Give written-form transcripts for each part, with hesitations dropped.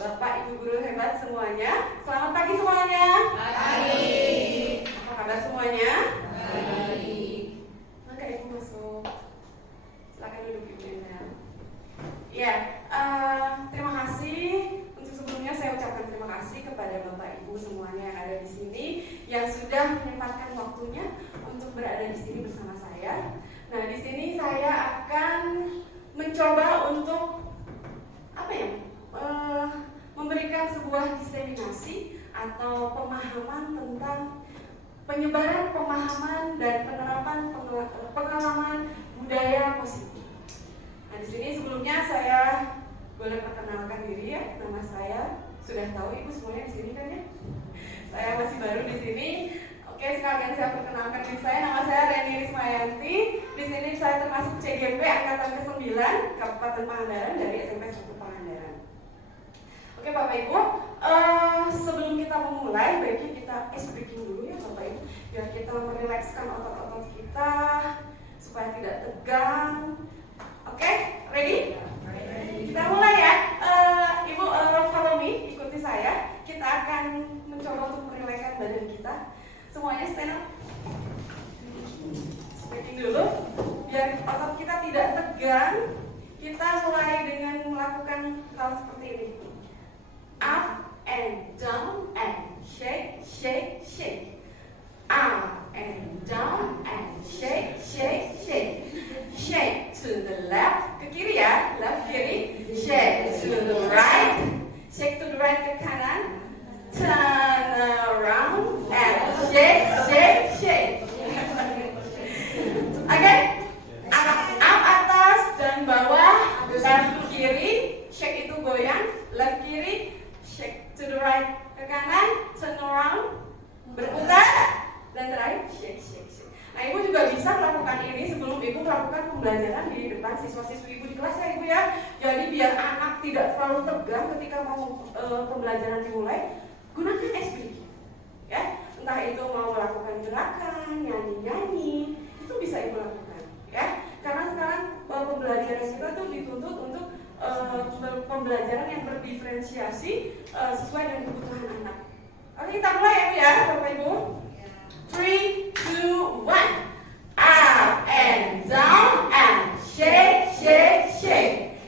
Bapak, Ibu guru hebat semuanya. Selamat pagi semuanya. Pagi. Apa kabar semuanya? Baik. Maka Ibu masuk. Silakan duduk Ibu Endel. Ya, terima kasih. Untuk sebelumnya saya ucapkan terima kasih kepada Bapak Ibu semuanya yang ada di sini yang sudah menyempatkan waktunya untuk berada di sini bersama saya. Nah, di sini saya akan mencoba untuk memberikan sebuah diseminasi atau pemahaman tentang penyebaran pemahaman dan penerapan pengalaman budaya positif. Nah, di sini sebelumnya saya boleh perkenalkan diri ya. Nama saya sudah tahu Ibu semuanya di sini kan ya. Saya masih baru di sini. Oke, sekalian saya perkenalkan diri saya. Nama saya Reni Rismayanti. Di sini saya termasuk CGP angkatan ke-9 Kabupaten Pangandaran dari SMP 1 Pangandaran. Oke Bapak Ibu, sebelum kita memulai, baiknya kita ice breaking dulu ya Bapak Ibu, biar kita merilekskan otot-otot kita supaya tidak tegang. Oke, ready? Kita mulai ya. Ibu follow me, ikuti saya. Kita akan mencoba untuk merilekskan badan kita. Semuanya stand up. Breaking dulu, biar otot kita tidak tegang. Kita mulai dengan melakukan hal seperti ini. Up and down and shake, shake, shake. Up and down and shake, shake, shake. Shake to the left, ke kiri ya, left kiri. Shake to the right, shake to the right ke kanan. Turn around and shake, shake, shake. Oke, up atas dan bawah, left kiri. Shake itu goyang, left kiri. Shake to the right ke kanan, turn around, berputar, dan terakhir shake, shake, shake. Nah, Ibu juga bisa melakukan ini sebelum Ibu melakukan pembelajaran di depan siswa-siswi Ibu di kelas ya Ibu ya. Jadi biar anak tidak terlalu tegang ketika mau pembelajaran dimulai, gunakan ice breaking. Ya, entah itu mau melakukan gerakan, nyanyi-nyanyi, itu bisa Ibu lakukan. Ya, karena sekarang pembelajaran kita tuh dituntut untuk pembelajaran yang berdiferensiasi sesuai dengan kebutuhan anak. Oke, kita mulai ya Bu ya, Bapak Ibu. 3, 2, 1. Up and down and shake, shake, shake.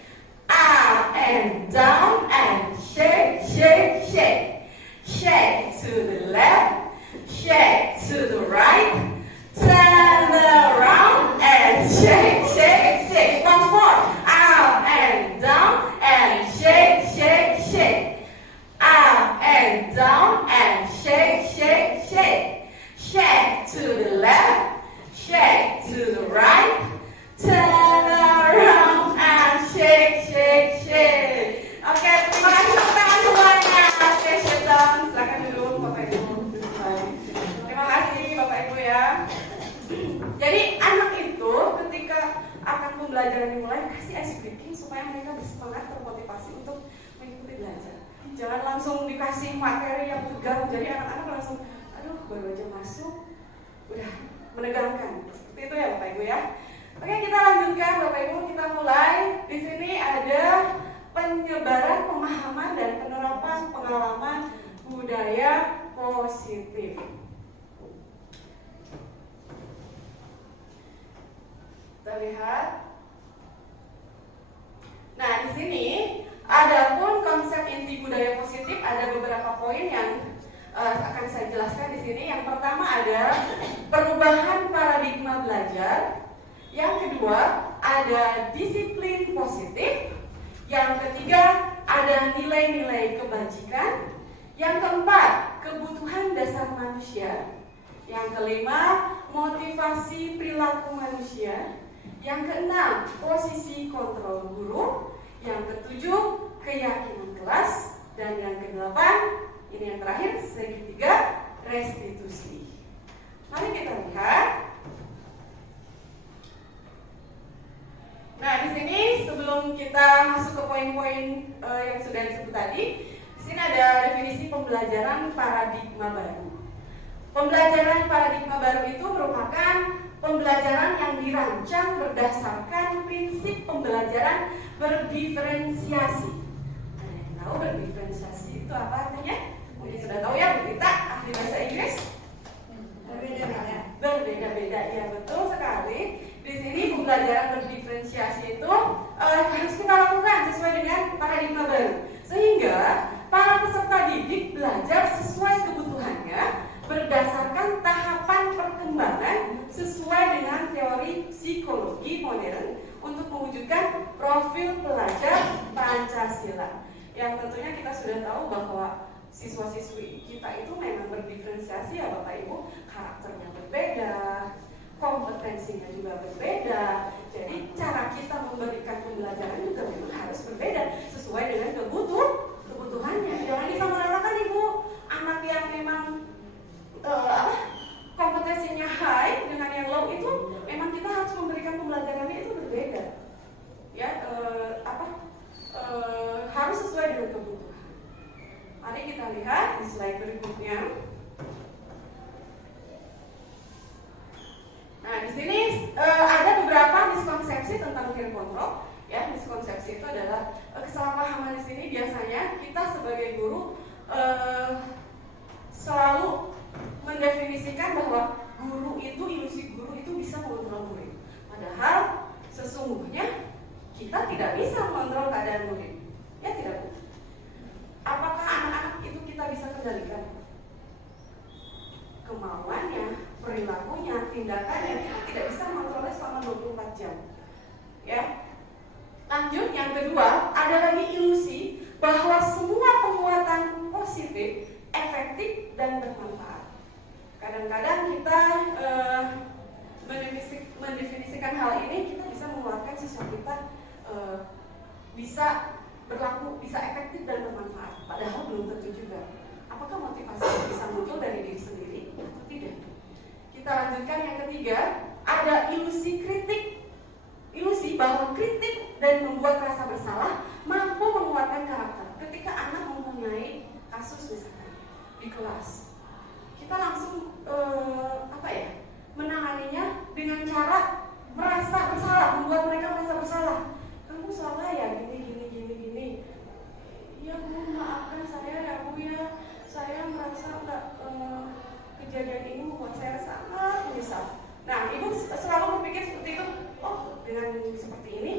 Up and down and shake, shake, shake. Shake to the left, shake to the right. Turn around and shake, shake, shake. Once more. Up and down and shake, shake, shake. Up and down and shake, shake, shake. Shake to the left, shake to the right. Turn around and shake, shake, shake. Oke, terima kasih tepuk tangan semuanya. Oke, sit down. Silakan duduk Bapak Ibu. Terima kasih Bapak Ibu ya. Jadi anak itu ketika akan pembelajaran dimulai, kasih ice breaking supaya mereka bersemangat, termotivasi untuk mengikuti belajar. Jangan langsung dikasih materi yang tegang, jadi anak-anak langsung, aduh baru aja masuk, udah menegangkan. Seperti itu ya Bapak Ibu ya. Oke, kita lanjutkan Bapak Ibu, kita mulai. Di sini ada penyebaran pemahaman dan penerapan pengalaman budaya positif. Kita lihat. Nah, di sini adapun konsep inti budaya positif ada beberapa poin yang akan saya jelaskan di sini. Yang pertama ada perubahan paradigma belajar. Yang kedua ada disiplin positif. Yang ketiga ada nilai-nilai kebajikan. Yang keempat kebutuhan dasar manusia. Yang kelima motivasi perilaku manusia. Yang keenam, posisi kontrol guru. Yang ketujuh, keyakinan kelas. Dan yang kedelapan, ini yang terakhir, segitiga restitusi. Mari kita lihat. Nah, di sini sebelum kita masuk ke poin-poin yang sudah disebut tadi, di sini ada definisi pembelajaran paradigma baru. Pembelajaran paradigma baru itu merupakan pembelajaran yang dirancang berdasarkan prinsip pembelajaran berdiferensiasi. Ada yang tahu berdiferensiasi? yang tentunya kita sudah tahu bahwa siswa-siswi kita itu memang berdiferensiasi ya Bapak Ibu, karakternya berbeda, kompetensinya juga berbeda. Jadi cara kita memberikan pembelajaran juga memang harus berbeda sesuai dengan kebutuhannya. Jangan disamaratakan Ibu, anak yang memang kompetensinya high dengan yang low itu memang kita harus memberikan pembelajarannya itu berbeda. Ya, harus sesuai dengan kebutuhan. Mari kita lihat di slide berikutnya. Nah, di sini ada beberapa miskonsepsi tentang peer control. Ya, miskonsepsi itu adalah kesalahpahaman di sini. Biasanya kita sebagai guru selalu mendefinisikan bahwa ilusi guru itu bisa mengontrol murid. Padahal sesungguhnya kita tidak bisa mengontrol keadaan murid. Ya tidak, Bu? Apakah anak-anak itu kita bisa kendalikan? Kemauannya, perilakunya, tindakannya kita tidak bisa mengontrolnya selama 24 jam. Ya. Lanjut, yang kedua, ada lagi ilusi bahwa semua penguatan positif, efektif dan bermanfaat. Kadang-kadang kita mendefinisikan hal ini, kita bisa mengeluarkan siswa kita bisa berlaku, bisa efektif dan bermanfaat. Padahal belum tentu juga. Apakah motivasi bisa muncul dari diri sendiri atau tidak? Kita lanjutkan yang ketiga, ada ilusi kritik. Ilusi bahwa kritik dan membuat rasa bersalah mampu menguatkan karakter. Ketika anak mempunyai kasus misalkan di kelas, kita langsung menanganinya dengan cara merasa bersalah, membuat mereka merasa bersalah. Kamu salah ya, gini. Ya Bu, maafkan saya ya Bu ya. Saya merasa kejadian ini membuat saya sangat menyesal. Nah, Ibu selalu berpikir seperti itu. Oh, dengan seperti ini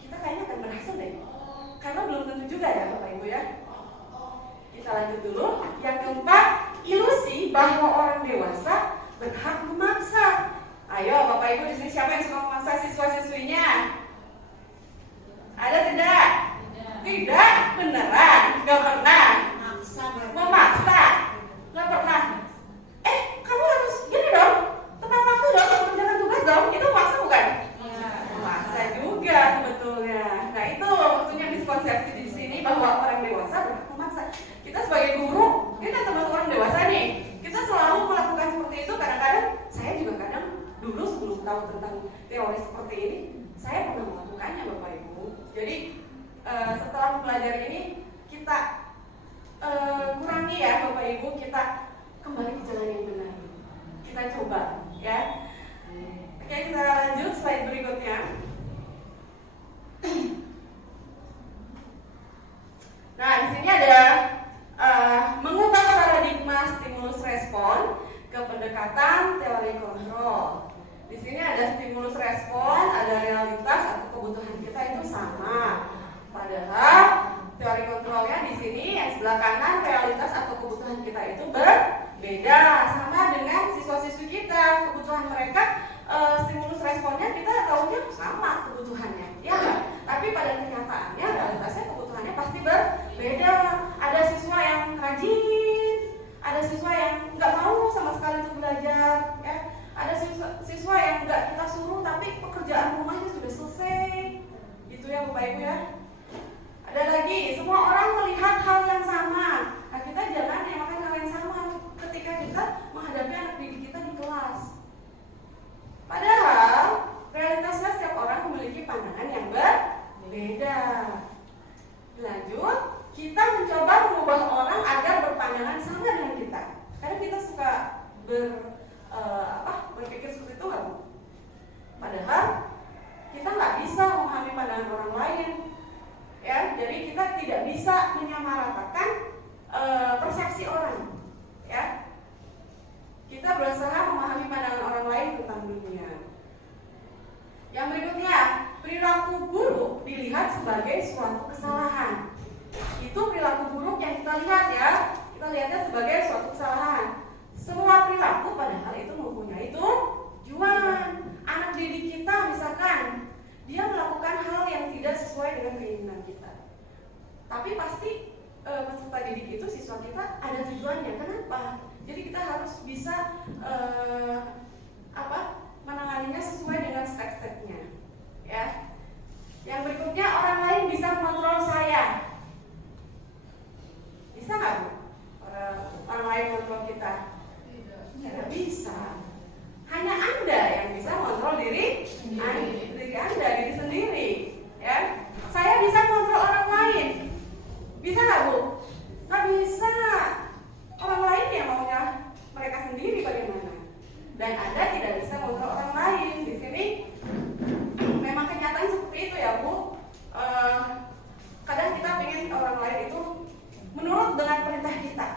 kita kayaknya akan berhasil deh. Karena belum tentu juga ya Bapak Ibu ya. Kita lanjut dulu. Yang keempat, ilusi bahwa orang dewasa berhak memaksa. Ayo Bapak Ibu di sini siapa yang suka memaksa siswa-siswinya? Ada tidak? Tidak, beneran, nggak pernah. Memaksa, nggak pernah. Kamu harus gini dong, tepat waktu dong, mengerjakan tugas dong. Itu memaksa bukan? Memaksa juga sebetulnya. Nah itu maksudnya miskonsepsi di sini bahwa orang dewasa berhak memaksa. Kita sebagai guru, kita termasuk orang dewasa nih. Kita selalu melakukan seperti itu. Kadang-kadang saya juga dulu sebelum tahu tentang teori seperti ini, saya pernah melakukannya Bapak Ibu. Jadi setelah mempelajari ini kita kurangi ya Bapak Ibu, kita kembali ke jalan yang benar. Kita coba ya. Oke, kita lanjut slide berikutnya. Nah, di sini ada mengubah paradigma stimulus respon ke pendekatan teori kontrol. Di sini ada stimulus respon, ada realitas atau kebutuhan kita itu sama. Padahal teori kontrolnya di sini yang sebelah kanan realitas atau kebutuhan kita itu berbeda. Sama dengan siswa-siswi kita, kebutuhan mereka stimulus responnya kita tahunya sama kebutuhannya, ya kan? Tapi pada kenyataannya realitasnya kebutuhannya pasti berbeda. Ada siswa yang rajin, ada siswa yang nggak mau sama sekali untuk belajar, ya. Ada siswa yang nggak kita suruh tapi pekerjaan rumahnya sudah selesai, gitu ya Bapak Ibu ya. Ada lagi, semua orang melihat hal yang sama. Nah, kita jangan memakan hal yang sama ketika kita menghadapi anak didik kita di kelas. Padahal realitasnya setiap orang memiliki pandangan yang berbeda. Lanjut, kita mencoba mengubah orang agar berpandangan sama dengan kita. Karena kita suka berpikir seperti itu, nggak Bu? Padahal kita nggak bisa memahami pandangan orang lain. Ya, jadi kita tidak bisa menyamaratakan persepsi orang. Ya, kita berusaha memahami pandangan orang lain tentang dunia. Yang berikutnya, perilaku buruk dilihat sebagai suatu kesalahan. Itu perilaku buruk yang kita lihat ya. Kita lihatnya sebagai suatu kesalahan. Semua perilaku padahal itu mempunyai tujuan. Anak didik kita misalkan dia melakukan hal yang tidak sesuai dengan keinginan kita, tapi pasti siswa kita ada tujuannya. Kenapa? Jadi kita harus bisa menanganinya sesuai dengan step-stepnya. Ya. Yang berikutnya, orang lain bisa mengontrol saya. Bisa nggak Bu? Orang lain mengontrol kita? Tidak bisa. Hanya Anda yang bisa mengontrol diri Anda, diri sendiri. Ya. Saya bisa mengontrol orang lain. Bisa nggak Bu? Nggak bisa. Orang lain yang maunya mereka sendiri bagaimana? Dan Anda tidak bisa mengontrol orang lain. Di sini memang kenyataan seperti itu ya Bu. Kadang kita ingin orang lain itu menurut dengan perintah kita,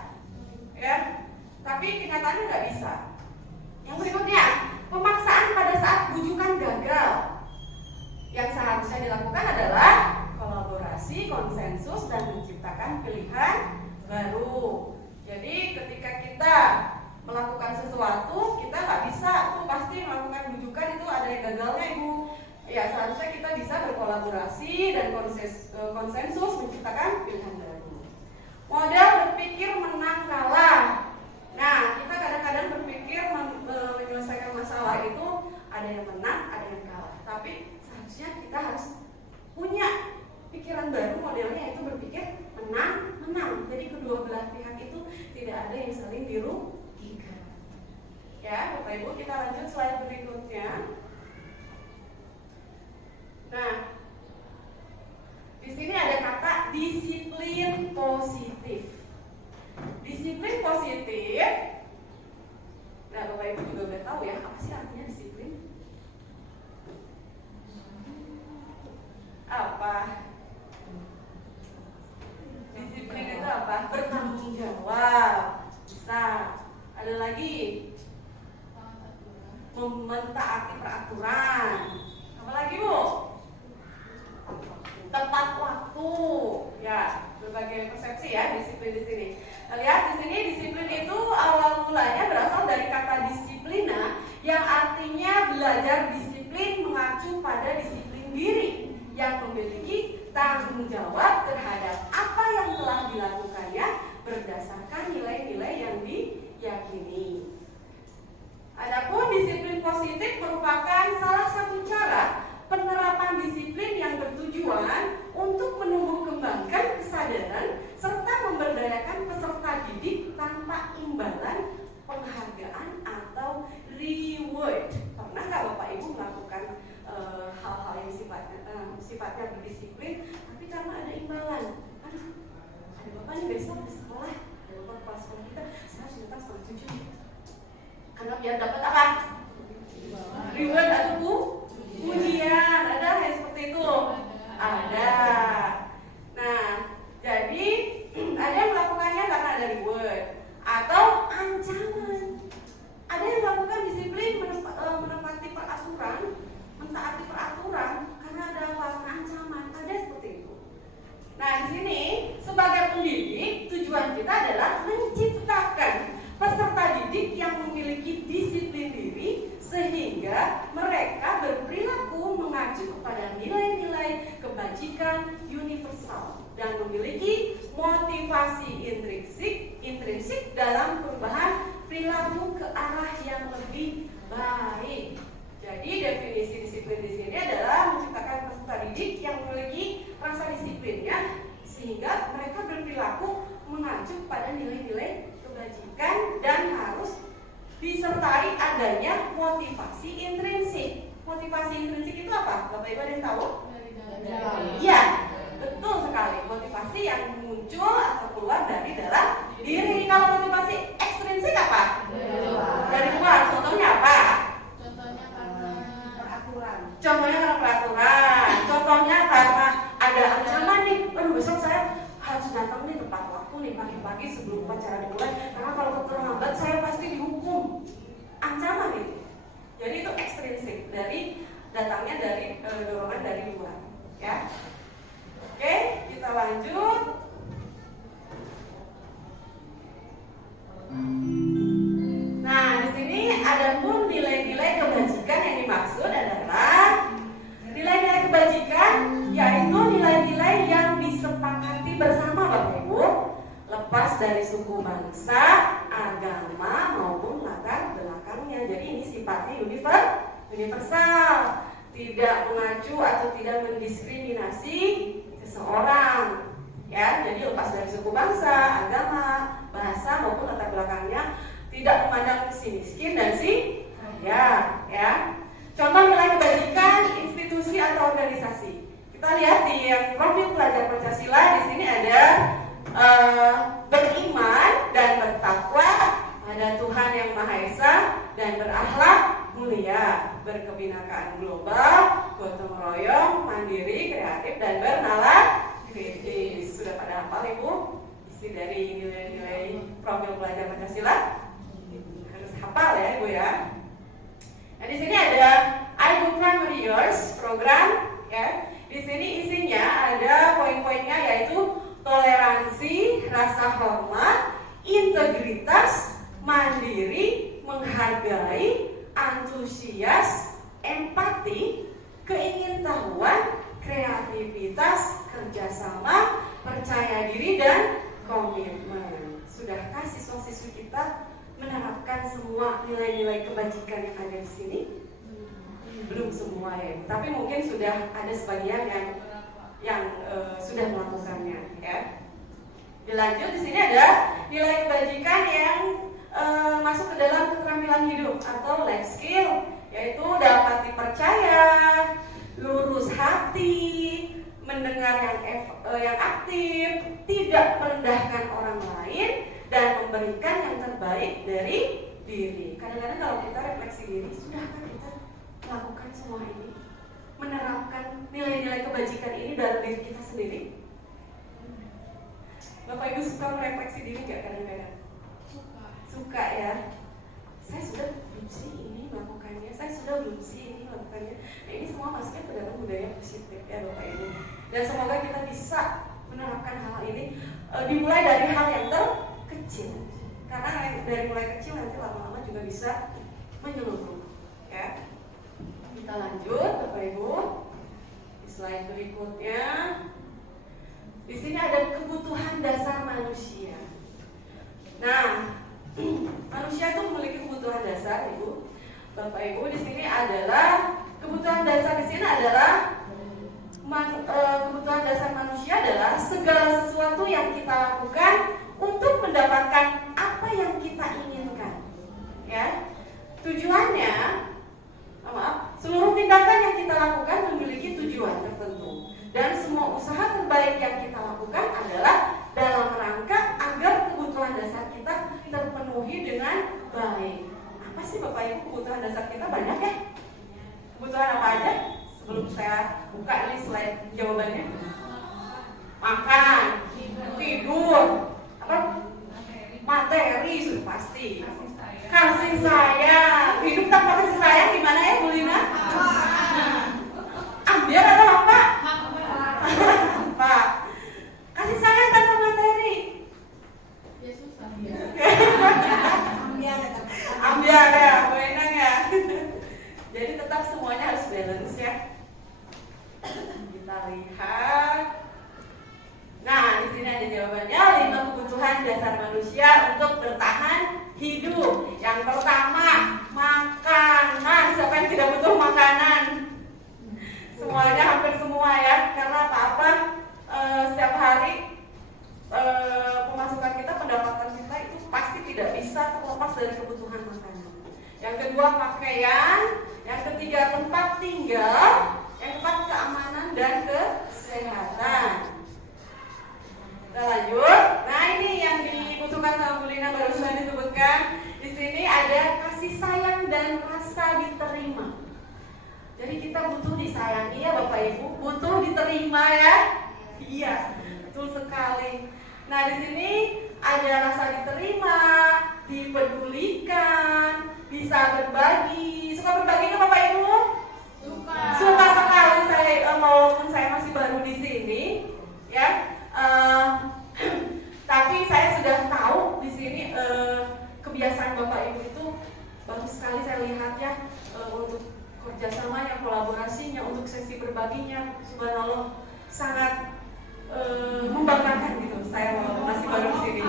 ya. Tapi kenyataannya nggak bisa. Yang berikutnya, pemaksaan pada saat bujukan gagal. Yang seharusnya dilakukan adalah kolaborasi, konsensus, dan menciptakan pilihan baru. Jadi ketika kita melakukan sesuatu, kita nggak bisa tuh pasti melakukan bujukan itu ada yang gagalnya Ibu. Ya seharusnya kita bisa berkolaborasi dan konsensus menciptakan pilihan baru. Model berpikir menang kalah. Nah kita kadang-kadang berpikir menyelesaikan masalah itu ada yang menang, ada yang kalah. Tapi seharusnya kita harus punya pikiran baru, modelnya itu berpikir menang. Jadi kedua belah pihak itu tidak ada yang saling dirugikan. Ya, Bapak Ibu, kita lanjut slide berikutnya. Nah, di sini ada kata disiplin positif. Disiplin positif. Nah, Bapak Ibu juga udah tahu ya apa sih artinya disiplin? Apa? Disiplin itu apa? Bertanggung jawab. Bisa. Ada lagi? Mentaati peraturan. Apa lagi Bu? Tepat waktu. Ya, berbagai persepsi ya disiplin di sini. Nah, lihat di sini disiplin itu awal mulanya berasal dari kata disiplina yang artinya belajar disiplin mengacu pada disiplin diri yang memiliki tanggung jawab terhadap apa yang telah dilakukannya berdasarkan nilai-nilai yang diyakini. Adapun disiplin positif merupakan salah satu cara penerapan disiplin yang bertujuan untuk menumbuh kembangkan kesadaran serta memberdayakan peserta didik tanpa imbalan, penghargaan atau reward. Pernah nggak Bapak Ibu melakukan hal-hal yang sifatnya berdisiplin, tapi karena ada imbalan? Aduh, ada Bapak nih besok di sekolah, ada Bapak kepala sekolah kita, saya harus datang 6:30. Karena biar dapat apa? Reward atau pujian. Ada yang seperti itu? Ada. Nah, jadi ada yang melakukannya karena ada reward atau ancaman. Ada yang melakukan disiplin menepati peraturan, mentaati peraturan karena ada ancaman. Ada seperti itu. Nah, di sini sebagai pendidik tujuan kita adalah menciptakan peserta didik yang memiliki disiplin diri sehingga mereka berperilaku mengacu kepada nilai-nilai kebajikan universal dan memiliki motivasi intrinsik dalam perubahan perilaku ke arah yang lebih baik. Jadi definisi disiplin di sini adalah menciptakan peserta didik yang memiliki rasa disiplinnya sehingga mereka berperilaku mengacu pada nilai-nilai kebajikan dan harus disertai adanya motivasi intrinsik. Motivasi intrinsik itu apa? Bapak Ibu ada yang tahu? Iya, betul sekali. Motivasi yang muncul atau keluar dari dalam diri. Kalau motivasi ekstrinsik apa? Dari luar. Contohnya apa? Contohnya karena peraturan. Contohnya karena ada ancaman nih. Aduh, besok saya harus datang nih tepat waktu nih pagi-pagi sebelum upacara dimulai. Karena kalau terlambat saya pasti dihukum. Ancaman itu. Jadi itu ekstrinsik datangnya dari dorongan dari luar. Ya. Oke, kita lanjut. Nah, di sini ada pun nilai-nilai kebajikan yang dimaksud adalah nilai-nilai kebajikan, yaitu nilai-nilai yang disepakati bersama Bapak Ibu, lepas lepas dari suku bangsa, agama maupun latar belakangnya. Jadi ini sifatnya universal, tidak mengacu atau tidak mendiskriminasi seseorang. Ya, jadi lepas dari suku bangsa, agama, bahasa maupun latar belakangnya, tidak memandang si miskin dan si kaya. Ya, contoh nilai kebajikan institusi atau organisasi. Kita lihat di yang profil pelajar Pancasila, di sini ada beriman dan bertakwa pada Tuhan Yang Maha Esa dan berakhlak mulia, berkebinakaan global, gotong royong, mandiri, kreatif, dan bernalar kritis. Sudah pada hafal Ibu isi dari nilai-nilai profil pelajar Pancasila? Harus hafal ya Ibu ya. Nah di sini ada IBU Primary Years program ya. Di sini isinya ada poin-poinnya yaitu toleransi, rasa hormat, integritas, mandiri, menghargai, antusias, empati, keingintahuan, kreativitas, kerjasama, percaya diri, dan komitmen. Sudahkah siswa-siswi kita menerapkan semua nilai-nilai kebajikan yang ada di sini? Belum semua ya, tapi mungkin sudah ada sebagian yang sudah melakukannya ya. Dilanjut di sini ada nilai kebajikan yang masuk ke dalam keterampilan hidup atau life skill, yaitu dapat dipercaya, lurus hati, mendengar yang aktif, tidak merendahkan orang lain, dan memberikan yang terbaik dari diri. Kadang-kadang kalau kita refleksi diri, sudahkah kita melakukan semua ini, menerapkan nilai-nilai kebajikan ini dalam diri kita sendiri? Bapak Ibu suka merefleksi diri nggak kadang-kadang? Suka ya. Saya sudah belum sih ini melakukannya, saya sudah belum sih ini melakukannya. Nah ini semua masuknya ke dalam budaya positif ya Bapak Ibu. Dan semoga kita bisa menerapkan hal ini dimulai dari hal yang terkecil. Karena dari mulai kecil nanti lama-lama juga bisa menyeluruh ya. Kita lanjut Bapak Ibu. Di slide berikutnya. Di sini ada kebutuhan dasar manusia. Nah, manusia itu memiliki kebutuhan dasar, Ibu. Bapak Ibu, di sini adalah kebutuhan dasar di sini adalah kebutuhan dasar manusia adalah segala sesuatu yang kita lakukan untuk mendapatkan apa yang kita inginkan. Ya. Tujuannya, seluruh tindakan yang kita lakukan memiliki tujuan tertentu. Dan semua usaha terbaik yang kita lakukan adalah dalam rangka agar kebutuhan dasar kita terpenuhi dengan baik. Apa sih Bapak Ibu kebutuhan dasar kita? Banyak ya? Kebutuhan apa aja? Sebelum saya buka ini slide jawabannya. Makan, tidur, apa? Materi sudah pasti. Kasih sayang. Hidup tanpa kasih sayang gimana ya Bu Lina? Ambil atau apa? Pak, kasih sayang tanpa materi. Ya susah. Ambil ya, enak ya. Jadi tetap semuanya harus balance ya. Kita lihat. Nah, di sini ada jawabannya 5 kebutuhan dasar manusia untuk bertahan hidup. Yang pertama, makanan. Siapa yang tidak butuh makanan? Semuanya hampir semua ya, karena apa-apa setiap hari pemasukan kita, pendapatan kita itu pasti tidak bisa terlepas dari kebutuhan makanan. Yang kedua pakaian, yang ketiga tempat tinggal, yang keempat keamanan dan kesehatan. Kita lanjut. Nah ini yang dibutuhkan sama Bu Lina barusan disebutkan. Di sini ada kasih sayang dan rasa diterima. Jadi kita butuh disayangi ya Bapak Ibu, butuh diterima ya. Iya, betul sekali. Nah di sini ada rasa diterima, dipedulikan, bisa berbagi. Suka berbagi nggak Bapak Ibu? Suka. Suka sekali saya, walaupun saya masih baru di sini, ya. Tapi saya sudah tahu di sini kebiasaan Bapak Ibu itu bagus sekali saya lihat ya, untuk kerjasamanya, kolaborasinya, untuk sesi berbaginya, subhanallah sangat membanggakan gitu. Saya masih baru di sini.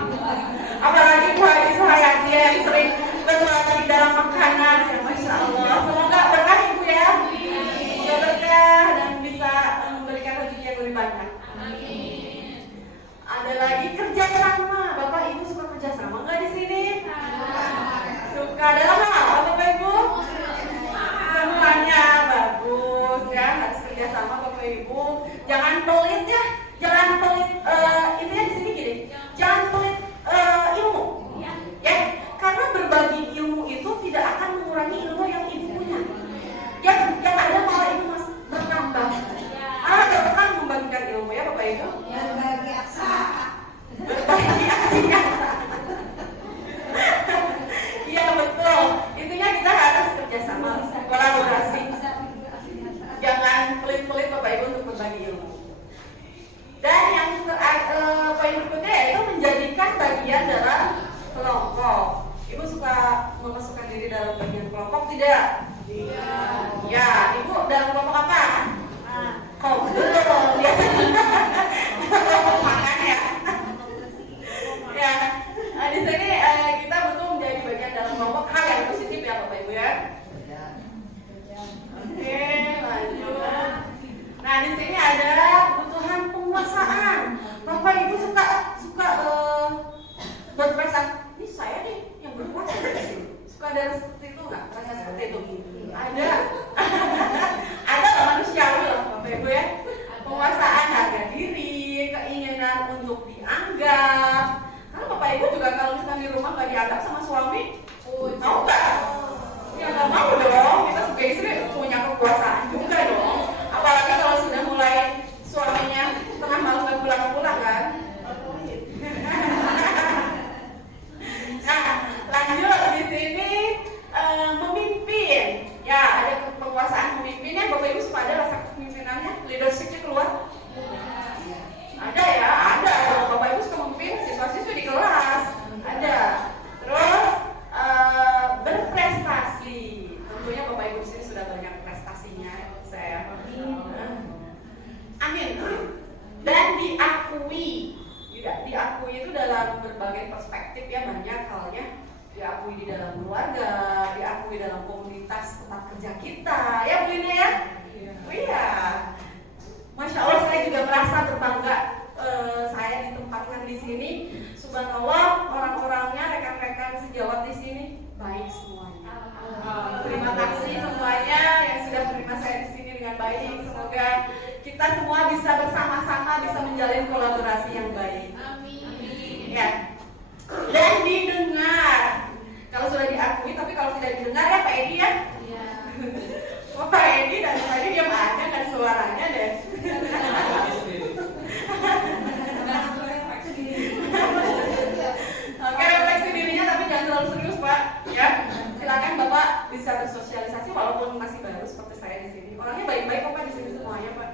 Ibu. Jangan pelit ya, jangan pelit. Intinya di sini gini, jangan pelit ilmu, ya. Karena berbagi ilmu itu tidak akan mengurangi ilmu yang Ibu punya. Yang ada malah Ibu mas bertambah. Jangan membagikan ilmu ya Bapak Ibu. Berbagi aksa. Berbagi aksinya. Iya betul. Intinya kita harus kerjasama, kolaborasi. Jangan pelit-pelit Bapak Ibu untuk berbagi ilmu. Dan yang poin berikutnya yaitu menjadikan bagian dalam kelompok. Ibu suka memasukkan diri dalam bagian kelompok tidak? Iya. Ya, Ibu dalam kelompok apa? Oh, betul. Biasanya kelompok makan ya. Ya, di sini kita butuh menjadi bagian dalam kelompok, hal yang positif ya Bapak Ibu ya. Oke, lanjut. Nah, di sini ada kebutuhan penguasaan. Bapak Ibu suka berprestasi. Ini saya nih yang berkuasa. Suka ada seperti itu nggak? Rasa seperti itu? Ada. Ada lah manusiawi loh Bapak Ibu ya. Penguasaan harga diri, keinginan untuk dianggap. Karena Bapak Ibu juga kalau misalkan di rumah nggak dianggap sama suami, mau nggak? Ya nggak mau dong. Kita sebagai istri punya kekuasaan juga dong. Apalagi kalau sudah mulai suaminya tengah malam nggak pulang kan? Nah, lanjut di sini memimpin. Ya, ada penguasaan memimpinnya. Bapak Ibu suka ada rasa kepemimpinannya, leadershipnya keluar. Ada ya, ada. Kalau Bapak Ibu suka memimpin siswa-siswi di kelas, ada. Terus berprestasi. Tentunya Bapak Ibu di sini sudah banyak prestasinya, saya. Amin. Dan diakui. Diakui itu dalam berbagai perspektif ya, banyak halnya. Diakui di dalam keluarga, diakui dalam komunitas tempat kerja kita, ya Bu Ina ya? Iya. Masya Allah, saya juga merasa berbangga. Saya ditempatkan di sini. Subhanallah, orang-orangnya, rekan-rekan sejawat di sini baik semuanya. Terima kasih semuanya yang sudah menerima saya di sini dengan baik. Semoga kita semua bisa bersama-sama bisa menjalin kolaborasi yang baik. Amin. Ya. Dan didengar. Kalau sudah diakui, tapi kalau tidak didengar ya Pak Edi ya. Iya. Oh, Pak Edi dan tadi diam aja kan suaranya deh. Oke, refleksi dirinya tapi jangan terlalu serius Pak. Ya, silakan Bapak bisa bersosialisasi walaupun masih baru seperti saya di sini. Orangnya baik-baik kok Pak di sini semuanya Pak.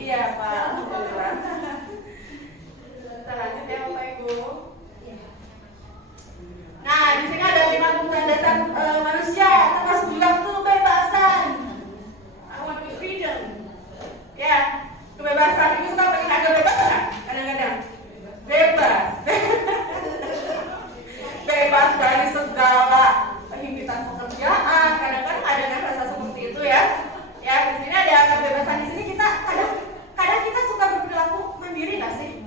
Iya Pak, alhamdulillah. Kita lanjut ya Bapak Ibu. Nah, di sini ada 5 kebutuhan dasar manusia, termasuk bilang kebebasan. I want to be freedom. Ya, kebebasan. Ini suka pengen agak bebas nggak? Kadang-kadang bebas. Bebas dari segala himpitan pekerjaan. Kadang-kadang ada kan rasa seperti itu ya. Ya, di sini ada kebebasan. Di sini kita kadang kita suka berperilaku mandiri nggak sih?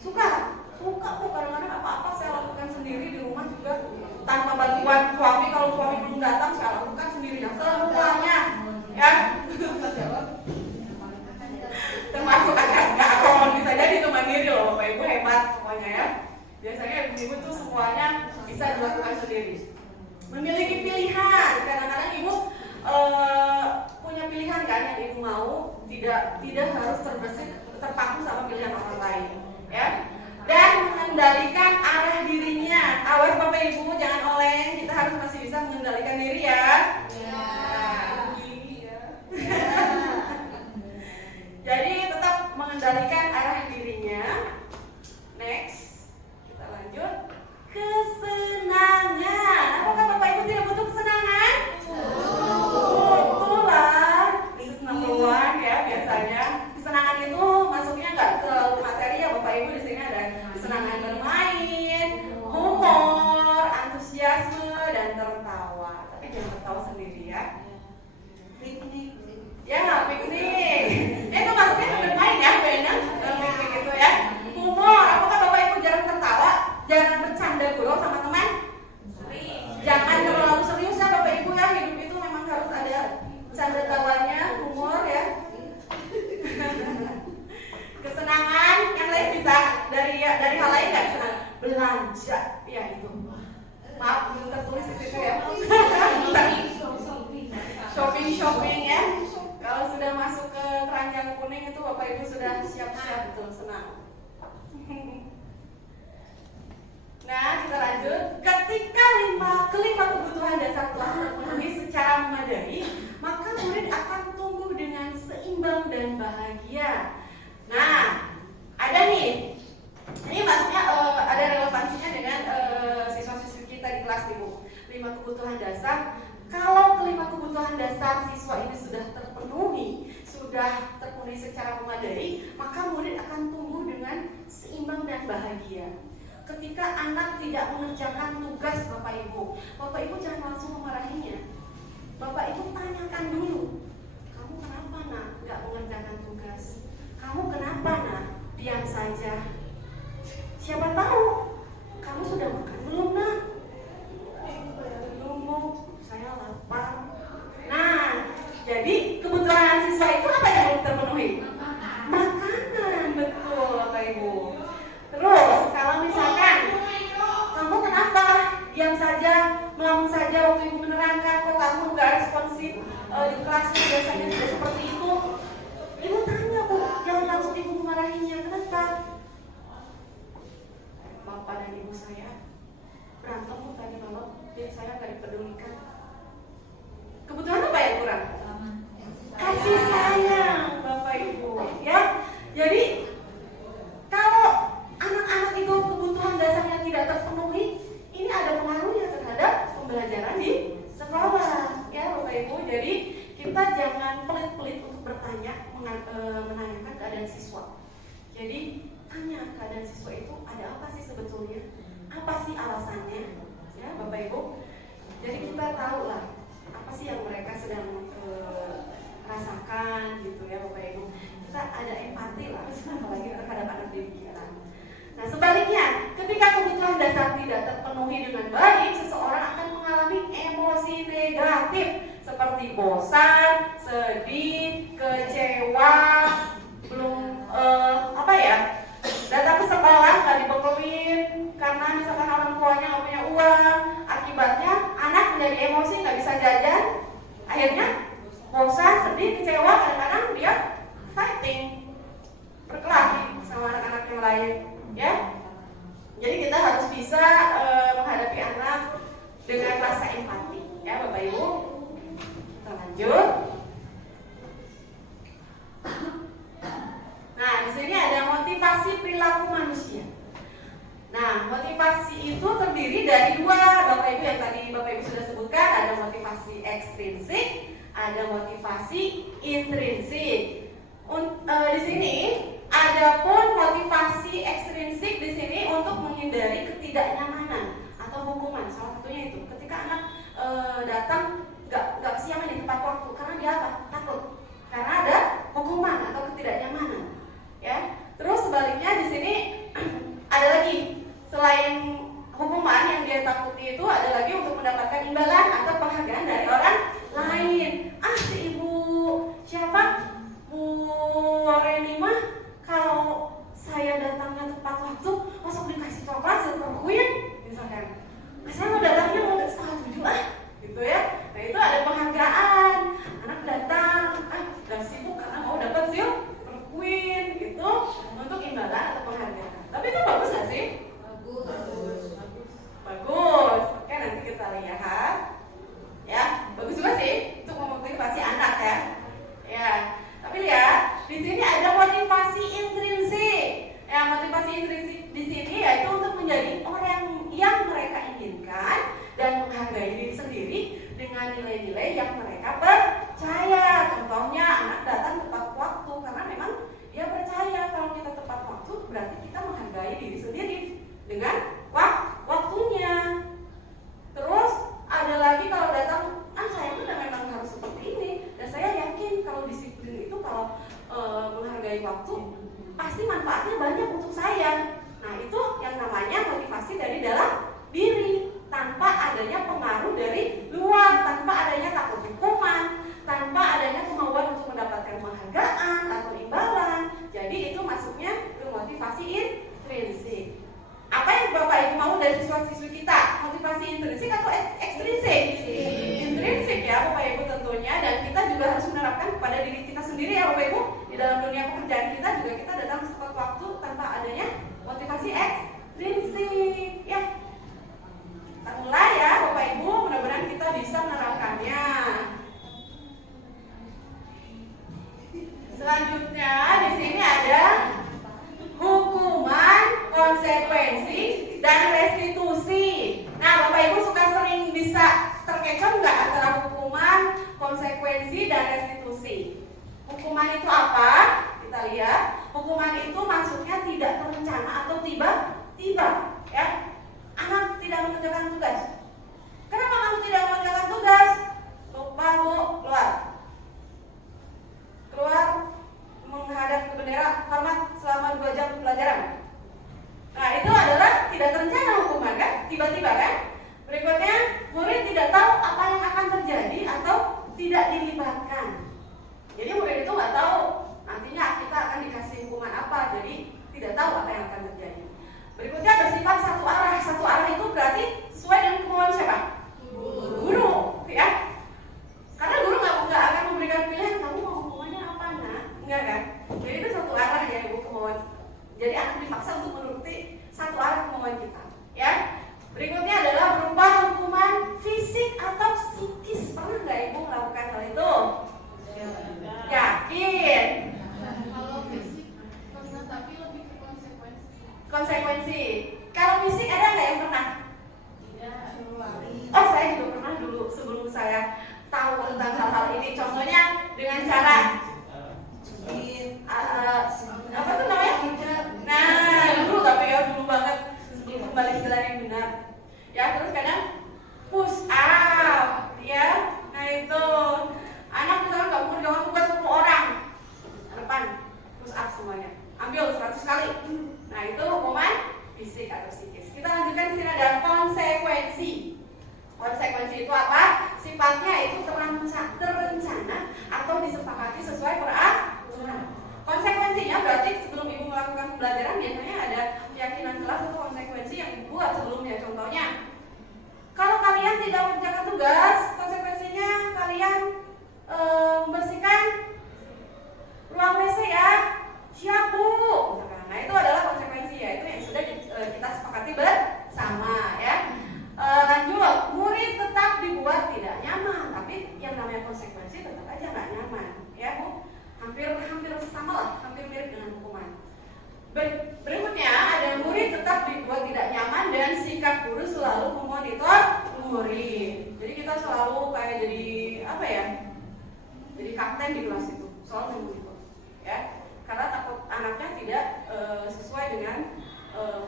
Suka Bu, kadang-kadang apa-apa saya lakukan sendiri di rumah juga tanpa bantuan suami. Kalau suami belum datang saya lakukan sendiri semuanya ya. Termasuk agak kalau bisa jadi itu mandiri loh Bapak Ibu, hebat semuanya ya. Biasanya ibu tuh semuanya bisa dilakukan sendiri. Memiliki pilihan, kadang-kadang ibu punya pilihan kan yang ibu mau, tidak harus terpaku sama pilihan orang lain ya. Dan mengendalikan arah dirinya. Awas Bapak Ibu, jangan oleng. Kita harus masih bisa mengendalikan diri ya. Ya. Jadi tetap mengendalikan arah dirinya. Next, kita lanjut. Kesenangan. Apakah Bapak Ibu tidak butuh kesenangan? Betul lah. This is number one ya biasanya. Kesenangan itu masuknya nggak terlalu materi ya Bapak ketika anak tidak mengerjakan tugas Bapak Ibu jangan langsung memarahinya. Bapak Ibu tanyakan dulu, kamu kenapa nak nggak mengerjakan tugas? Kamu kenapa nak diam saja? Siapa tahu kamu sudah makan belum nak? Belum Bu, saya lapar. Nah, jadi kebutuhan siswa itu apa yang belum terpenuhi? Makanan, betul Bapak Ibu. Terus kalau misalkan kamu kenapa diam saja, melamun saja waktu ibu menerangkan, kok kamu nggak responsif di kelasnya biasanya tidak seperti itu. Ibu tanya Bu, jangan langsung ibu memarahinya. Kenapa? Bapak dan ibu saya berantem Bu tadi malam, jadi saya nggak dipedulikan. Kebutuhan apa yang kurang? Kasih sayang Bapak Ibu, ya. Jadi kalau anak-anak itu kebutuhan dasarnya tidak terpenuhi, ini ada pengaruhnya terhadap pembelajaran di sekolah, ya Bapak Ibu. Jadi kita jangan pelit-pelit untuk bertanya, menanyakan keadaan siswa. Jadi tanya keadaan siswa itu ada apa sih sebetulnya, apa sih alasannya, ya Bapak Ibu. Jadi kita tahu lah apa sih yang mereka sedang rasakan gitu ya Bapak Ibu. Kita ada empati lah, apalagi terhadap anak didik kita. Nah sebaliknya, ketika kebutuhan dasar tidak terpenuhi dengan baik, seseorang akan mengalami emosi negatif seperti bosan, sedih, kecewa, belum datang ke sekolah nggak dibekelin karena misalkan orang tuanya nggak punya uang. Akibatnya anak menjadi emosi, nggak bisa jajan, akhirnya bosan, sedih, kecewa, kadang-kadang dia fighting, berkelahi sama anak-anak yang lain, ya. Jadi kita harus bisa menghadapi anak dengan rasa empati, ya Bapak Ibu. Kita lanjut. Nah, di sini ada motivasi perilaku manusia. Nah, motivasi itu terdiri dari dua, Bapak Ibu, yang tadi Bapak Ibu sudah sebutkan. Ada motivasi ekstrinsik, ada motivasi intrinsik. Di sini ada pun motivasi ekstrinsik di sini untuk menghindari ketidaknyamanan atau hukuman. Salah satunya itu ketika anak datang nggak kesiangan di tempat waktu karena dia apa? Takut karena ada hukuman atau ketidaknyamanan. Ya. Terus sebaliknya di sini ada lagi, selain hukuman yang dia takuti itu, ada lagi untuk mendapatkan imbalan atau penghargaan dari orang lain. Si ibu siapa? Bu Reni mah kalau saya datangnya tepat waktu, masuk dikasih coklat silver queen misalkan. Saya mau datangnya mau 6:30 gitu ya. Nah itu ada penghargaan. Anak datang, gak sibuk karena mau dapat silver queen gitu untuk imbalan atau penghargaan. Tapi itu bagus gak sih? Bagus. Oke, nanti kita lihat. Ya, bagus juga sih untuk memotivasi anak ya. Ya, tapi lihat di sini ada motivasi intrinsik. Ya, motivasi intrinsik di sini yaitu untuk menjadi orang yang mereka inginkan dan menghargai diri sendiri dengan nilai-nilai yang mereka percaya. Contohnya anak datang tepat waktu karena memang dia percaya kalau kita tepat waktu berarti kita menghargai diri sendiri dengan waktunya. Terus ada lagi kalau datang, saya udah memang harus seperti ini dan saya yakin kalau disiplin itu kalau menghargai waktu pasti manfaatnya banyak untuk saya. Nah itu yang namanya motivasi dari dalam diri tanpa adanya pengaruh dari luar, tanpa adanya takut hukuman, tanpa adanya kemauan untuk mendapatkan penghargaan atau imbalan. Jadi itu masuknya ke motivasi intrinsik. Apa yang Bapak Ibu mau dari siswa-siswi kita? Motivasi intrinsik atau ekstrinsik? Intrinsik ya Bapak Ibu tentunya, dan kita juga harus menerapkan kepada diri kita sendiri ya Bapak Ibu. Di dalam dunia pekerjaan kita juga kita datang tepat waktu tanpa adanya motivasi ekstrinsik ya. Kita mulai ya Bapak Ibu, mudah-mudahan kita bisa menerapkannya. Selanjutnya di sini ada hukuman, konsekuensi, dan restitusi. Nah, Bapak Ibu suka sering bisa terkecoh nggak antara hukuman, konsekuensi, dan restitusi? Hukuman itu apa? Kita lihat. Hukuman itu maksudnya tidak terencana atau tiba-tiba, ya. konsekuensi. Kalau fisik ada nggak yang pernah? Tidak. Oh, saya juga pernah dulu sebelum saya tahu tentang hal-hal ini. Contohnya dengan cara apa tuh namanya? Nah, dulu tapi ya dulu banget sebelum kembali ke jalan yang benar. Ya, terus kadang push up, ya. Nah itu anak misalnya nggak mau jangan tugas 10 orang depan push up semuanya, ambil 100 kali. Nah itu hukuman fisik atau psikis. Kita lanjutkan di sini ada konsekuensi. Konsekuensi itu apa? Sifatnya itu terencana atau disepakati sesuai peraturan. Konsekuensinya berarti sebelum ibu melakukan pembelajaran biasanya ada keyakinan kelas atau konsekuensi yang dibuat sebelumnya. Contohnya, kalau kalian tidak mengerjakan tugas, konsekuensinya kalian membersihkan ruang WC ya. Siap bu. Nah itu adalah konsekuensi ya, itu yang sudah kita sepakati bersama ya. Lanjut, murid tetap dibuat tidak nyaman, tapi yang namanya konsekuensi tetap aja nggak nyaman ya bu. Hampir sama lah, hampir mirip dengan hukuman. Berikutnya ada murid tetap dibuat tidak nyaman dan sikap guru selalu memonitor murid. Jadi kita selalu kayak jadi apa ya? Jadi kapten di kelas itu, selalu memonitor, ya. Karena takut anaknya tidak sesuai dengan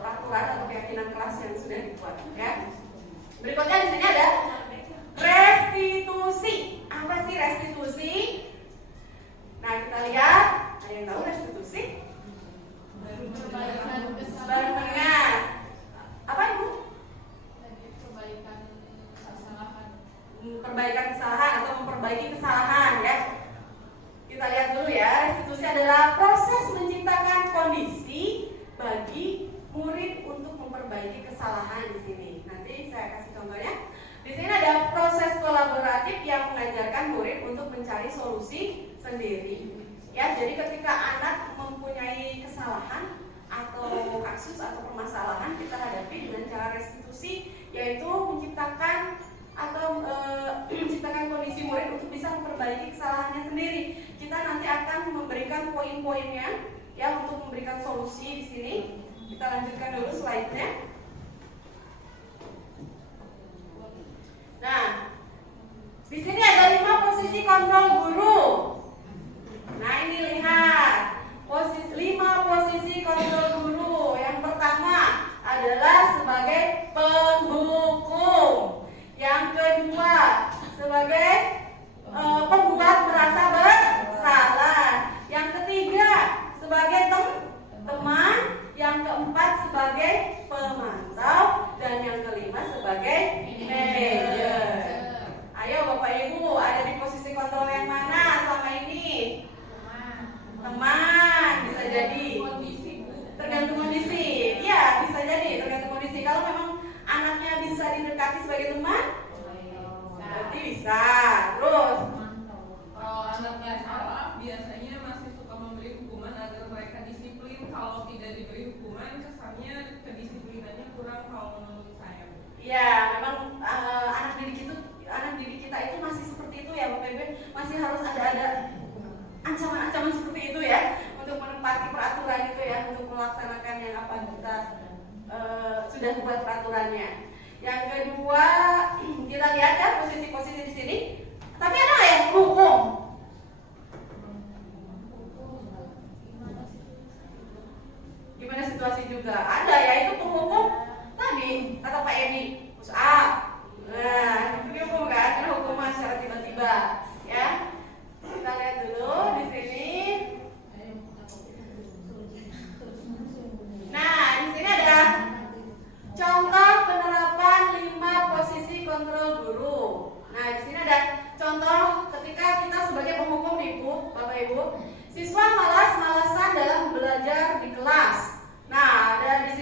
peraturan atau keyakinan kelas yang sudah dibuat, ya. Berikutnya di sini ada restitusi. Apa sih restitusi? Nah kita lihat, ada yang tahu restitusi? Baru mendengar. Apa ibu? Perbaikan kesalahan atau memperbaiki kesalahan ya. Kita lihat dulu ya, restitusi adalah proses menciptakan kondisi bagi murid untuk memperbaiki kesalahan di sini. Nanti saya kasih contohnya. Di sini ada proses kolaboratif yang mengajarkan murid untuk mencari solusi sendiri. Ya, jadi ketika anak mempunyai kesalahan atau kasus atau permasalahan kita hadapi dengan cara restitusi, yaitu menciptakan atau menciptakan kondisi murid untuk bisa memperbaiki kesalahannya sendiri. Kita nanti akan memberikan poin-poinnya ya untuk memberikan solusi di sini. Kita lanjutkan dulu slide-nya. Nah, di sini ada 5 posisi kontrol guru. Nah, ini lihat 5 posisi kontrol guru. Yang pertama adalah sebagai penghukum. Yang kedua sebagai pembuat merasa bersalah. Yang ketiga sebagai teman. Yang keempat sebagai pemantau. Dan yang kelima sebagai manajer. Ayo Bapak Ibu, ada di posisi kontrol yang mana selama ini? Teman, bisa jadi. Tergantung kondisi. Iya, bisa jadi tergantung kondisi. Kalau memang anaknya bisa didekati sebagai teman, berarti bisa. Terus kalau anaknya salah, biasanya masih suka memberi hukuman agar mereka disiplin. Kalau tidak diberi hukuman, kesannya kedisiplinannya kurang kalau menurut saya. ya, memang anak didik kita itu masih seperti itu ya Bapak Ibu. Masih harus ada ancaman-ancaman seperti itu ya, untuk menepati peraturan itu ya, untuk melaksanakan yang apa kita sudah buat peraturannya. Yang kedua, kita lihat ya posisi-posisi di sini. Tapi ada nggak yang hukum? Gimana situasi juga? Ada ya, itu penghukum tadi kata Pak Edi, push up. Nah, itu dihukum kan? Karena hukuman secara tiba-tiba ya. Kita lihat dulu di sini. Nah, di sini ada contoh penerapan 5 posisi kontrol guru. Nah, di sini ada contoh ketika kita sebagai penghukum Ibu, Bapak Ibu, siswa malas-malasan dalam belajar di kelas. Nah, ada di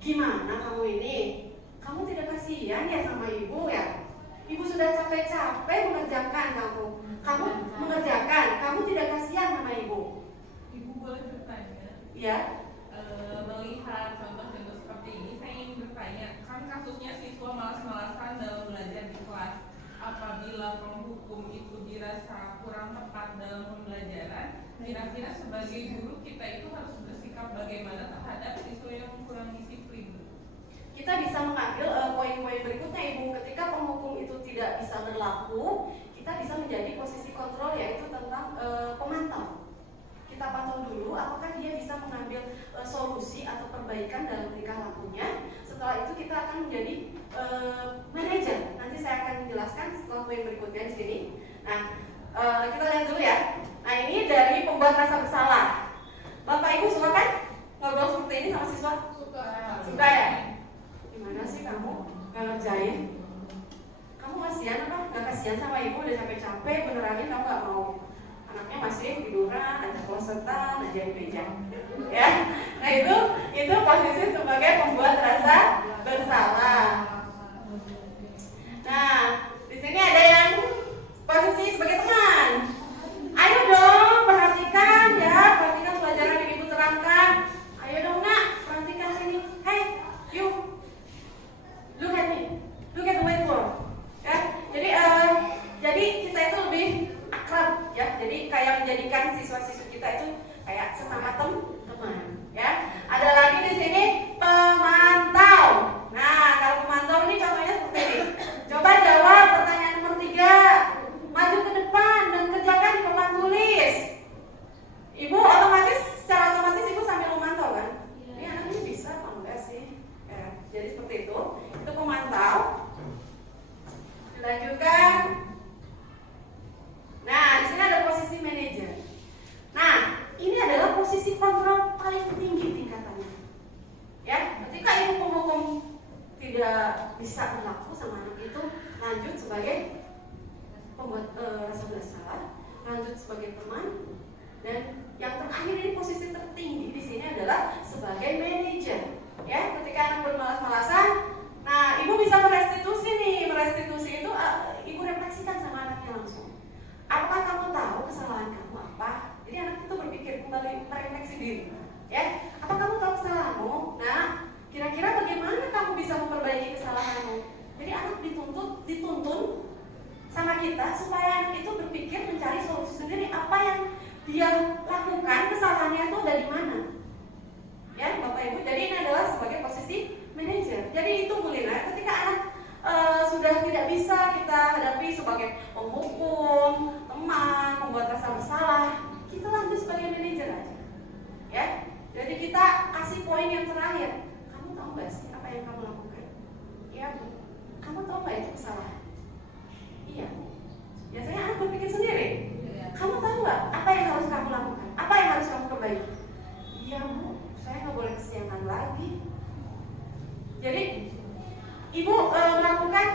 Gimana kamu ini? Kamu tidak kasihan ya sama ibu ya? Ibu sudah capek-capek mengerjakan kamu. Kamu mengerjakan, kamu tidak kasihan sama ibu. Ibu boleh bertanya? Ya. Melihat contoh-contoh seperti ini, saya ingin bertanya, kan kasusnya siswa malas-malasan dalam belajar di kelas. Apabila penghukum itu dirasa kurang tepat dalam pembelajaran, kira-kira sebagai guru kita itu harus bersikap bagaimana terhadap siswa yang kurang disiplin? Kita bisa mengambil poin-poin berikutnya ibu. Ketika penghukum itu tidak bisa berlaku, kita bisa menjadi posisi kontrol, yaitu tentang pemantau. Kita pantau dulu apakah dia bisa mengambil solusi atau perbaikan dalam tingkah lakunya. Setelah itu kita akan menjadi manajer. Nanti saya akan menjelaskan setelah poin berikutnya di sini. Nah, kita lihat dulu ya. Nah, ini dari pembuat rasa bersalah. Bapak Ibu suka kan ngobrol seperti ini sama siswa? Suka ya? Gimana sih kamu nggak ngerjain? Kamu kasihan apa? Nggak kasihan sama ibu udah capek-capek beneran kamu nggak mau? Anaknya masih tiduran, ada klosetan, aja di meja, ya. Nah itu posisi sebagai pembuat rasa bersalah. Nah di sini ada yang posisi sebagai teman. Ayo dong perhatikan ya, perhatikan pelajaran yang ibu terangkan. Ayo dong nak, perhatikan sini. Hey, you, look at me, look at the whiteboard. Ya, jadi kita itu lebih akrab ya, jadi kayak menjadikan siswa-siswa kita itu kayak sesama teman ya. Ada lagi di sini pemantau. Nah kalau pemantau ini contohnya seperti ini. Coba jawab pertanyaan nomor 3. Maju ke depan dan kerjakan di papan tulis. Ibu secara otomatis ibu sambil memantau kan? Ini anaknya bisa apa enggak sih ya, jadi seperti itu pemantau. Dilanjutkan. Nah, di sini ada posisi manajer. Nah, ini adalah posisi kontrol paling tinggi tingkatannya. Ya, ketika ibu penghukum tidak bisa berlaku sama anak itu, lanjut sebagai pembuat rasa bersalah, lanjut sebagai teman, dan yang terakhir ini posisi tertinggi di sini adalah sebagai manajer. Ya, ketika anak bermalas-malasan, nah ibu bisa merestitusi nih. Merestitusi itu ibu refleksikan sama anaknya langsung. Apakah kamu tahu kesalahan kamu apa? Jadi anak itu berpikir kembali, merefleksi diri. Ya, apa kamu tahu kesalahanmu? Nah, kira-kira bagaimana kamu bisa memperbaiki kesalahanmu? Jadi anak dituntun sama kita supaya anak itu berpikir mencari solusi sendiri. Apa yang dia lakukan, kesalahannya itu dari mana? Ya, Bapak Ibu. Jadi ini adalah sebagai posisi manajer. Jadi itu Bu Lina, ketika anak sudah tidak bisa kita hadapi sebagai penghukum, teman, membuat rasa bersalah, kita lanjut sebagai manajer aja. Ya, jadi kita kasih poin yang terakhir. Kamu tahu nggak sih apa yang kamu lakukan? Iya Bu. Kamu tahu nggak itu kesalahan? Iya Bu. Biasanya anak berpikir sendiri. Kamu tahu nggak apa yang harus kamu lakukan? Apa yang harus kamu perbaiki? Iya Bu. Saya nggak boleh kesiangan lagi. Jadi ibu melakukan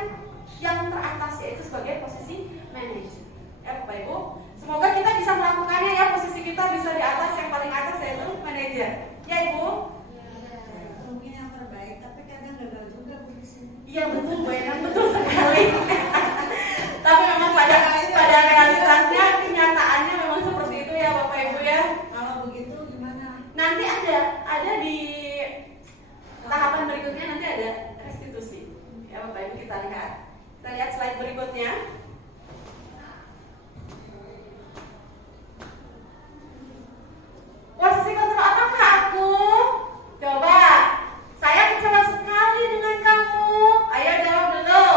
yang teratas, yaitu sebagai posisi manajer. Ya Bapak Ibu, semoga kita bisa melakukannya ya. Posisi kita bisa di atas, yang paling atas yaitu manajer. Ya Ibu. Mungkin yang terbaik, tapi kadang gagal juga Bu di sini. Iya betul Bu Enang, betul sekali. Tapi memang pada realitasnya, kenyataannya memang seperti itu ya Bapak Ibu ya. Kalau begitu gimana? Nanti ada di tahapan berikutnya, nanti ada restitusi. Ya Bapak Ibu, kita lihat slide berikutnya. Posisi kontrol apakah aku? Coba, saya kecewa sekali dengan kamu. Ayo jawab dulu.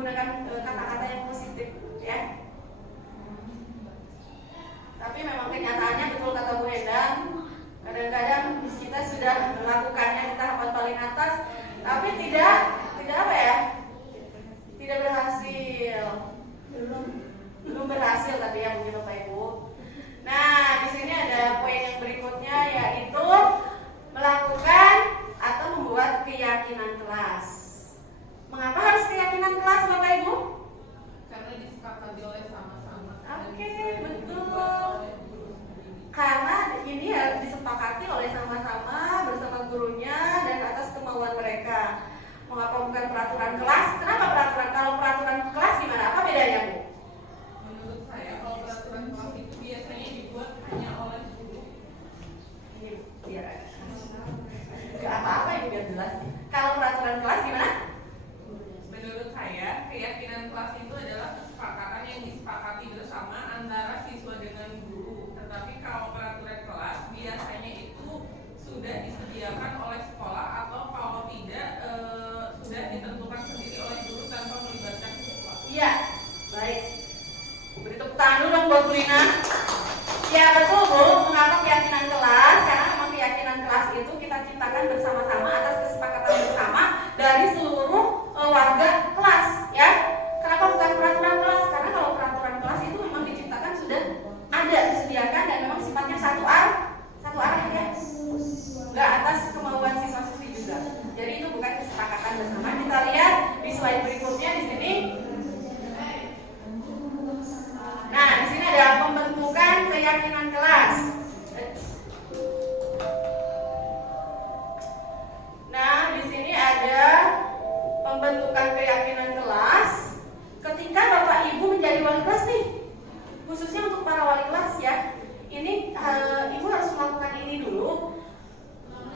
menggunakan kata-kata yang positif, ya. Tapi memang kenyataannya betul kata Bu Endang, kadang-kadang kita sudah melakukannya di tahapan paling atas, tapi tidak apa ya? Tidak berhasil. Belum berhasil tapi ya mungkin Bapak Ibu. Nah, di sini ada poin yang berikutnya, yaitu melakukan atau membuat keyakinan kelas. Mengapa harus keyakinan kelas, Bapak Ibu? Karena disepakati oleh sama-sama. Oke, betul. Karena ini harus disepakati oleh sama-sama bersama gurunya dan atas kemauan mereka. Mengapa bukan peraturan kelas? Kenapa peraturan? Kalau peraturan kelas gimana? Apa bedanya, Bu? Menurut saya kalau peraturan kelas itu biasanya dibuat hanya oleh guru. Ini biar nggak apa-apa ya, biar jelas. Kalau peraturan kelas gimana? Menurut saya keyakinan kelas itu adalah kesepakatan yang disepakati bersama antara siswa dengan guru. Tetapi kalau peraturan kelas biasanya itu sudah disediakan oleh sekolah atau kalau tidak sudah ditentukan sendiri oleh guru tanpa melibatkan siswa. Iya, baik. Beri tepuk tangan dulu dong buat Bu Lina. Ya betul Bu, mengapa keyakinan kelas? Karena memang keyakinan kelas itu kita ciptakan bersama-sama atas kesepakatan bersama dari seluruh warga kelas, ya. Kenapa bukan peraturan kelas? Karena kalau peraturan kelas itu memang diciptakan sudah ada, disediakan dan memang sifatnya satu arah ya. Enggak atas kemauan siswa-siswi juga. Jadi itu bukan kesepakatan bersama. Kita lihat di slide berikutnya di sini. Nah, di sini ada pembentukan keyakinan kelas. Nah, di sini ada pembentukan keyakinan kelas. Ketika Bapak Ibu menjadi wali kelas nih, khususnya untuk para wali kelas ya, ini Ibu harus melakukan ini dulu.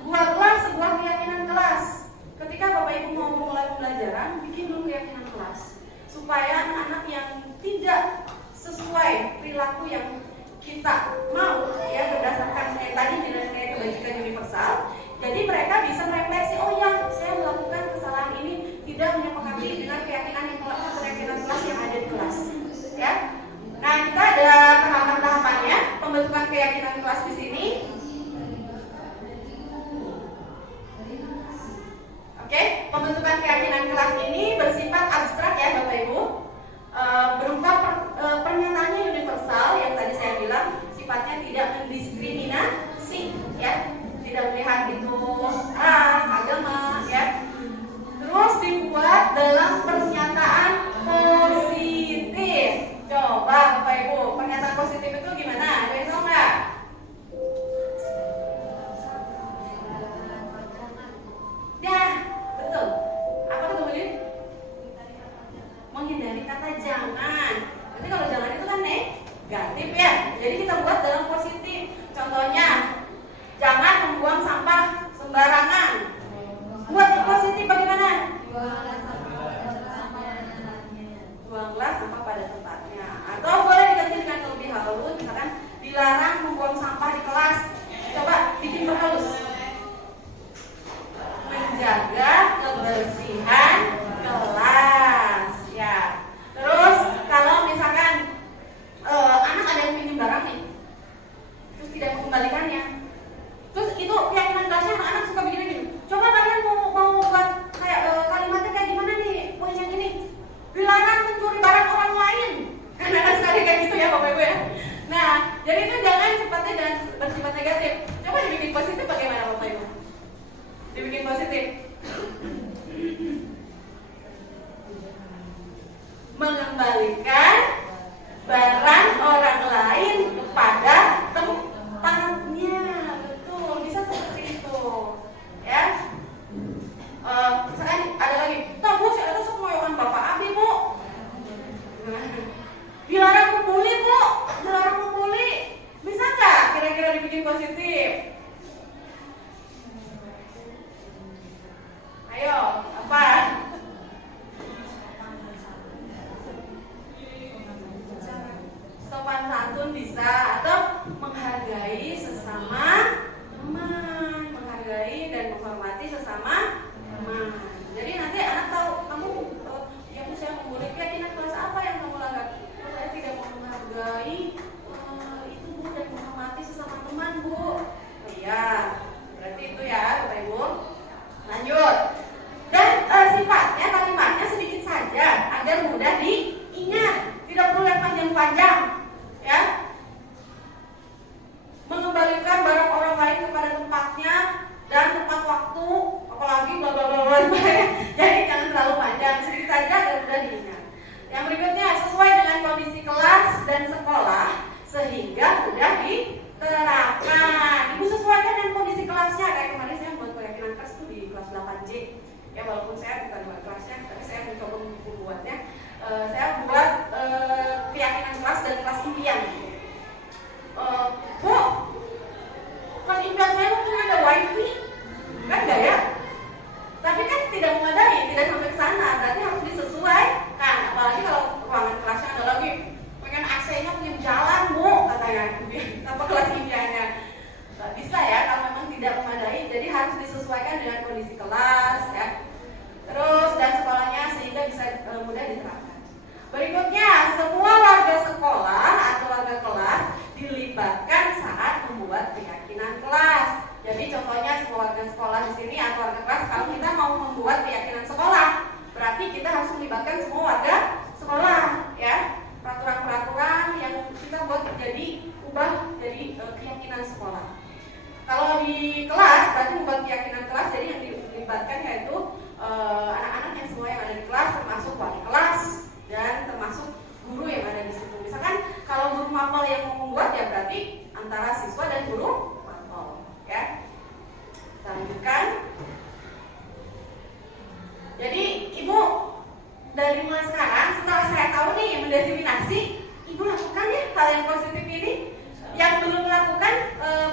Buatlah sebuah keyakinan kelas. Ketika Bapak Ibu mau memulai pembelajaran, bikin dulu keyakinan kelas supaya anak-anak yang tidak sesuai perilaku yang kita mau, ya, berdasarkan yang tadi nilai-nilai kebajikan universal, jadi mereka bisa merefleksi, oh ya, saya melakukan kesalahan ini tidak menyepakati dengan keyakinan kelas yang ada di kelas, ya. Nah, kita ada tahapan-tahapannya pembentukan keyakinan kelas di sini. Oke, pembentukan keyakinan kelas ini bersifat abstrak ya Bapak Ibu, berupa pernyataannya universal yang tadi saya bilang sifatnya tidak mendiskriminasi, ya, tidak melihat itu ras, agama, ya. Terus dibuat dalam pernyataan positif. Coba Bapak Ibu, pernyataan positif itu gimana? Ada yang tahu nggak? Ya, betul. Apa tuh kemudian? Menghindari kata jangan. Berarti kalau jangan itu kan negatif ya. Jadi kita buat dalam positif. Contohnya, jangan membuang sampah sembarangan. Buat yang positif bagaimana? Buanglah sampah pada tempatnya. Atau boleh diganti dengan lebih halus, misalkan dilarang membuang sampah di kelas. Coba bikin berhalus. Menjaga kebersihan kelas, ya. Terus kalau misalkan anak ada yang pinjam barang nih, terus tidak mengembalikannya, terus itu keyakinan kelasnya anak-anak suka begini gini. Coba kalian mau buat kayak kalimatnya kayak gimana nih? Poin yang ini, dilarang mencuri barang orang lain. Karena anak sekali kayak gitu ya Bapak Ibu ya. Nah, jadi itu jangan bersifat negatif. Coba dibikin positif bagaimana Bapak Ibu? Dibikin positif. Mengembalikan barang orang lain kepada tempatnya. Betul, bisa seperti itu. Ya. Misalkan ada lagi, "Toh Bu, saya tuh semoyokan Bapak Abi, Bu." Dilarang membuli, Bu. Dilarang membuli. Bisa nggak kira-kira dibikin positif? Ayo, apa? Sopan santun bisa, atau menghargai sesama teman, menghargai dan menghormati sesama teman. Jadi nanti anak tahu, kamu ya Bu, saya membuli walaupun saya bukan buat kelasnya, tapi saya mencoba membuatnya. Saya buat keyakinan kelas dan kelas impian. Bu, kelas impian saya mungkin ada wifi, kan enggak ya? Tapi kan tidak memadai, tidak sampai ke sana, berarti harus disesuaikan. Apalagi kalau ruangan kelasnya ada lagi pengen AC-nya punya jalan, Bu, katanya. Apa kelas impiannya? Nggak bisa ya, kalau memang tidak memadai, jadi harus disesuaikan dengan kondisi kelas ya. Terus dan sekolahnya sehingga bisa mudah diterapkan. Berikutnya, semua warga sekolah atau warga kelas dilibatkan saat membuat keyakinan kelas. Jadi contohnya semua warga sekolah di sini atau warga kelas, kalau kita mau membuat keyakinan sekolah, berarti kita harus melibatkan semua warga sekolah ya. Peraturan-peraturan yang kita buat jadi ubah jadi keyakinan sekolah. Kalau di kelas berarti membuat keyakinan kelas, jadi yang dilibatkan yaitu anak-anak yang semua yang ada di kelas, termasuk wali kelas dan termasuk guru yang ada di situ. Misalkan kalau guru mapel yang mau membuat ya berarti antara siswa dan guru mapel ya. Kita lanjutkan. Jadi ibu dari mulai sekarang setelah saya tahu nih mendiskriminasi, ibu lakukan ya hal yang positif ini. Yang belum melakukan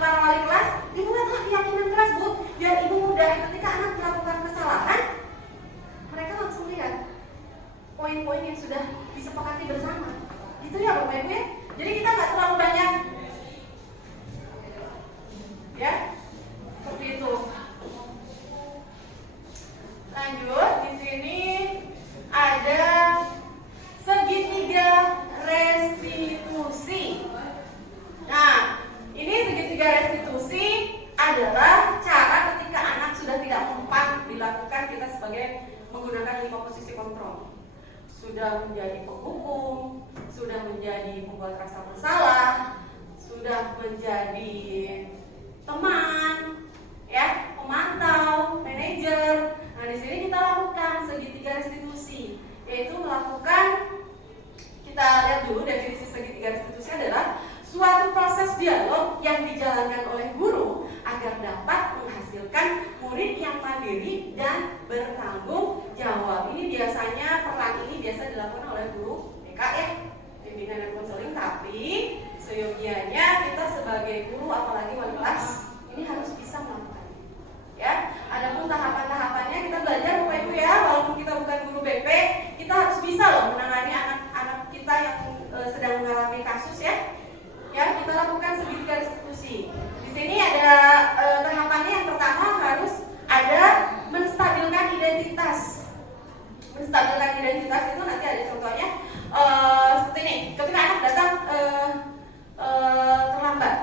para wali kelas, ibu buatlah keyakinan kelas, Bu, biar ibu mudah ketika anak melakukan kesalahan, mereka langsung lihat poin-poin yang sudah disepakati bersama. Gitu ya Bapak Ibu ya. Jadi kita nggak terlalu banyak ya, seperti itu. Lanjut, di sini ada segitiga restitusi. Nah, ini segitiga restitusi adalah cara ketika anak sudah tidak mempan dilakukan kita sebagai menggunakan 5 posisi kontrol. Sudah menjadi penghukum, sudah menjadi pembuat rasa bersalah, sudah menjadi teman, ya, pemantau, manajer. Nah, di sini kita lakukan segitiga restitusi, yaitu melakukan, kita lihat dulu definisi segitiga restitusi adalah suatu proses dialog yang dijalankan oleh guru agar dapat menghasilkan murid yang mandiri dan bertanggung jawab. Ini biasanya peran ini biasa dilakukan oleh guru BK ya, bimbingan dan konseling, tapi seyogianya kita sebagai guru apalagi wali kelas ini harus bisa melakukannya. Ya, adapun tahapan-tahapannya kita belajar Bapak Ibu ya, walaupun kita bukan guru BP, kita harus bisa loh menangani anak-anak kita yang sedang mengalami kasus ya. Ya, kita lakukan segitiga restitusi. Di sini ada tahapannya. Yang pertama harus ada menstabilkan identitas. Menstabilkan identitas itu nanti ada contohnya seperti ini. Ketika anak datang terlambat,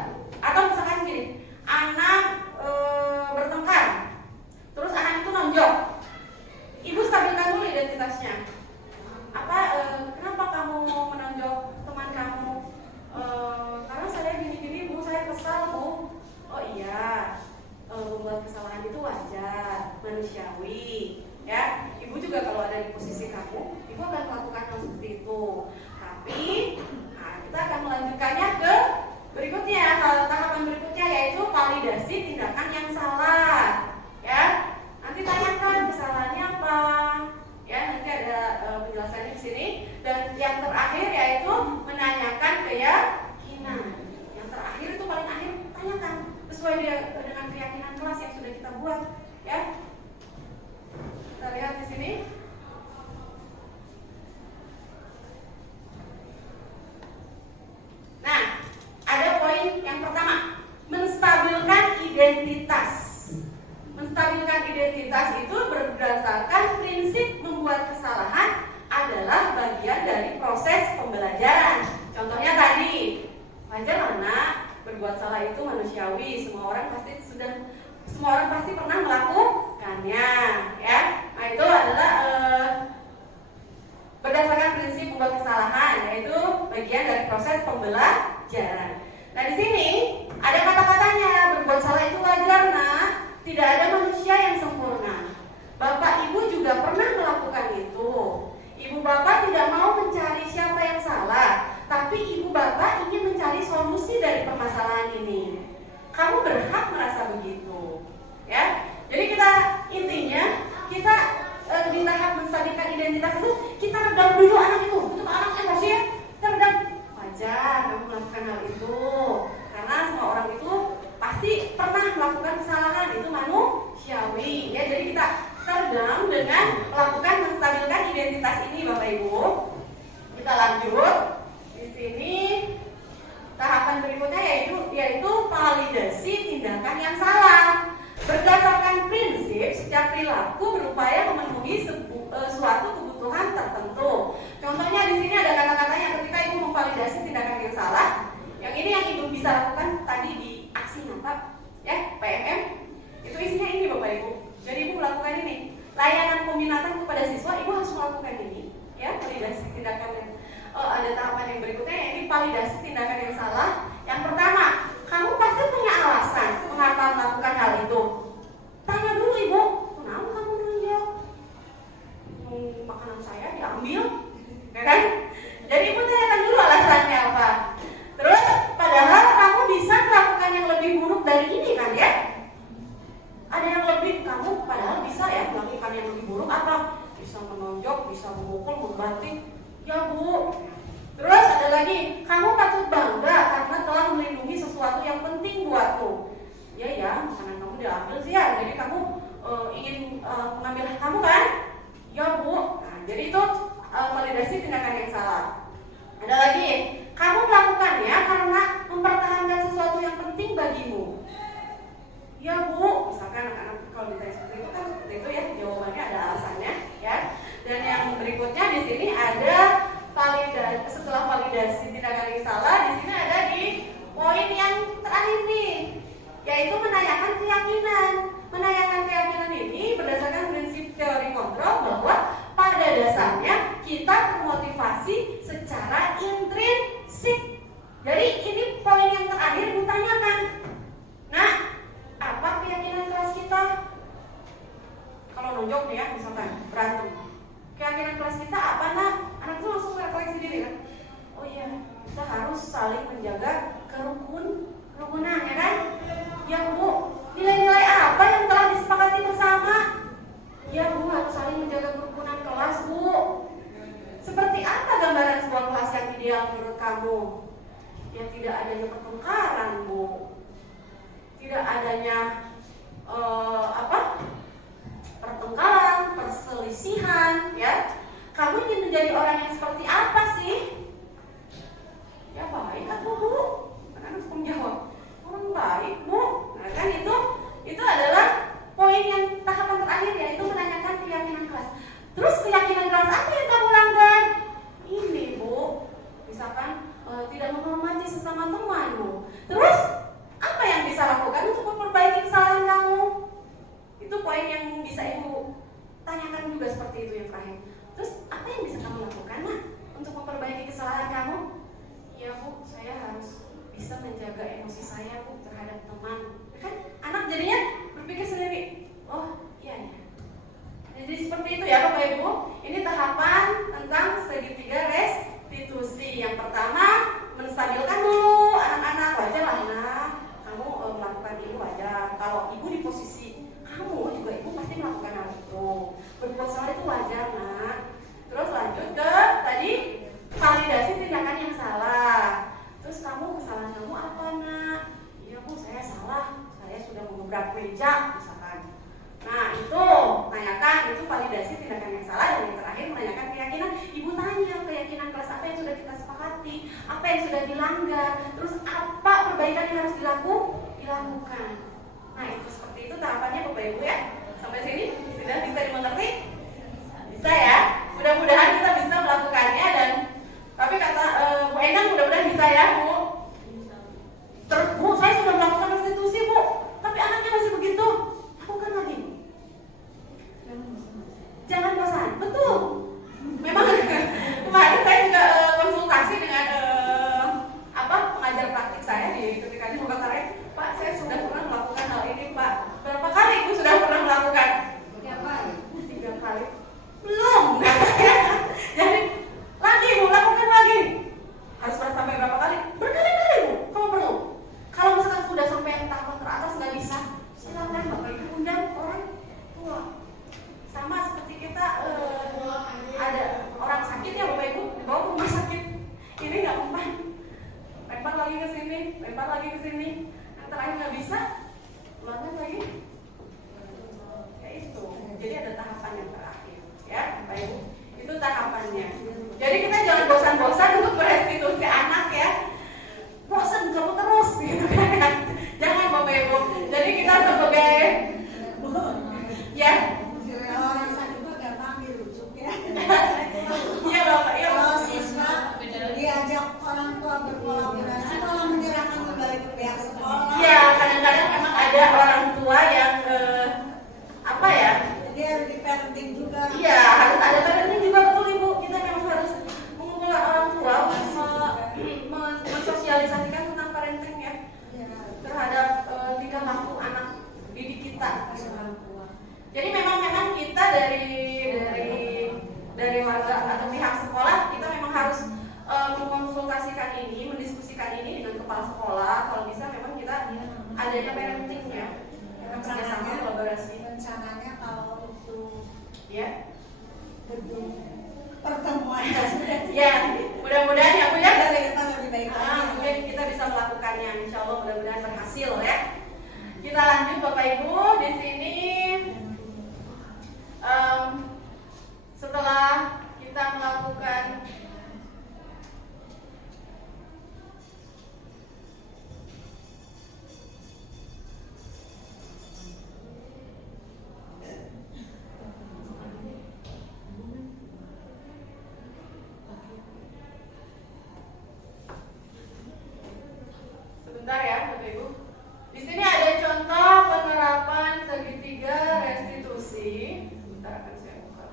atau misalkan gini, anak bertengkar, terus anak itu nonjok, ibu stabilkan dulu identitasnya. Kenapa kamu mau menonjok teman kamu? Karena saya gini-gini Bu, saya kesal Bu. Oh iya, membuat kesalahan itu wajar, manusiawi ya. Ibu juga kalau ada di posisi kamu, ibu akan melakukan hal seperti itu. Tapi kita akan melanjutkannya ke berikutnya, tahapan berikutnya yaitu validasi tindakan yang salah ya. Nanti tanyakan kesalahannya apa ya, nanti ada penjelasannya di sini. Dan yang terakhir yaitu menanyakan keyakinan. Yang terakhir itu paling akhir, tanyakan sesuai dengan keyakinan kelas yang sudah kita buat ya. Kita lihat di sini. Nah, ada poin yang pertama, menstabilkan identitas. Menstabilkan identitas itu berdasarkan prinsip membuat kesalahan adalah bagian dari proses pembelajaran. Contohnya tadi, wajar anak berbuat salah itu manusiawi. Semua orang pasti pernah melakukannya, ya. Nah, itu adalah berdasarkan prinsip membuat kesalahan, yaitu bagian dari proses pembelajaran. Nah, di sini ada kata-katanya, berbuat salah itu wajar, nak. Tidak ada manusia yang sempurna. Bapak Ibu juga pernah melakukan itu. Ibu Bapak tidak mau mencari siapa yang salah, tapi Ibu Bapak ingin mencari solusi dari permasalahan ini. Kamu berhak merasa begitu, ya. Jadi intinya kita setiap perilaku berupaya memenuhi suatu kebutuhan tertentu. Contohnya di sini ada kata-katanya ketika ibu memvalidasi tindakan yang salah. Yang ini yang ibu bisa lakukan tadi di aksi nyata, ya PMM. Itu isinya ini Bapak Ibu. Jadi ibu melakukan ini. Layanan peminatan kepada siswa, ibu harus melakukan ini, ya validasi tindakan yang ada tahapan yang berikutnya, yaitu validasi tindakan yang salah. Yang pertama, kamu pasti punya alasan mengapa melakukan hal itu. Tanya dulu ibu, kenapa kamu nunjuk? Makanan saya diambil, ya kan? Jadi ibu tanyakan dulu alasannya apa. Terus, padahal kamu bisa melakukan yang lebih buruk dari ini kan ya? Ada yang lebih, kamu padahal bisa ya melakukan yang lebih buruk apa? Bisa menonjok, bisa memukul, membanting. Ya bu. Terus ada lagi, kamu patut bangga karena telah melindungi sesuatu yang penting buatmu. Ya, makanan kamu diambil sih ya, jadi kamu ingin mengambil hak kamu kan? Ya bu. Nah, jadi itu validasi tindakan yang salah. Ada lagi, kamu melakukannya karena mempertahankan sesuatu yang penting bagimu. Ya bu, misalkan anak-anak kalau ditanya seperti itu kan seperti itu ya, jawabannya ada alasannya ya. Dan yang berikutnya di sini ada setelah validasi tindakan yang salah, di sini ada di poin yang terakhir nih, yaitu menanyakan keyakinan. Menanyakan keyakinan ini berdasarkan prinsip teori kontrol bahwa pada dasarnya kita termotivasi secara intrinsik. Jadi ini poin yang terakhir ditanyakan. Nah, apa keyakinan kelas kita? Kalau nonjok nih ya, misalkan berantem, keyakinan kelas kita apa nak? Anak itu langsung refleksi diri kan? Oh iya, kita harus saling menjaga kerukunan ya kan? Ya bu, nilai-nilai apa yang telah disepakati bersama? Ya bu, harus saling menjaga kerukunan kelas bu. Seperti apa gambaran sebuah kelas yang ideal menurut kamu? Ya tidak adanya pertengkaran bu, tidak adanya pertengkaran, perselisihan, ya. Kamu ingin menjadi orang yang seperti apa sih? Ya baik aku bu, kan harus menjawab. Orang baik bu. Nah kan itu adalah poin yang tahapan terakhir, yaitu menanyakan keyakinan kelas. Terus keyakinan kelas apa yang kamu langgar? Ini bu, misalkan tidak menghormati sesama temanmu. Terus apa yang bisa lakukan untuk memperbaiki kesalahan kamu? Itu poin yang bisa ibu tanyakan juga seperti itu yang terakhir. Terus apa yang bisa kamu lakukan Ya, Kalau orang sakit mah gampang dirujuk ya. iya Bapak, iya Kalau Bapak. siswa diajak orang tua berkolaborasi, malah menyerahkan kembali ke pihak sekolah. Iya, kadang-kadang memang ada orang tua yang apa ya? Jadi harus di-parenting juga. Iya, harus ada parenting juga, betul Ibu. Kita memang harus mengumpulkan orang tua untuk mensosialisasikan tentang parenting ya, Iya. terhadap tingkah laku anak didik kita. Orang tua. Jadi memang kita dari warga atau pihak sekolah, kita memang harus mengkonsultasikan ini, mendiskusikan ini dengan kepala sekolah. Kalau bisa memang kita adanya parenting ya, kita kerjasama kolaborasi. Rencananya kalau itu Ya, gedung pertemuan sudah ya, mudah-mudahan ya Bu ya. dari depan lebih baik lagi. Mungkin kita bisa melakukannya, insya Allah mudah-mudahan berhasil ya. Kita lanjut Bapak Ibu di sini. Setelah kita melakukan sebentar ya Bapak Ibu. Di sini ada contoh penerapan segitiga restitusi. Sebentar akan saya buka.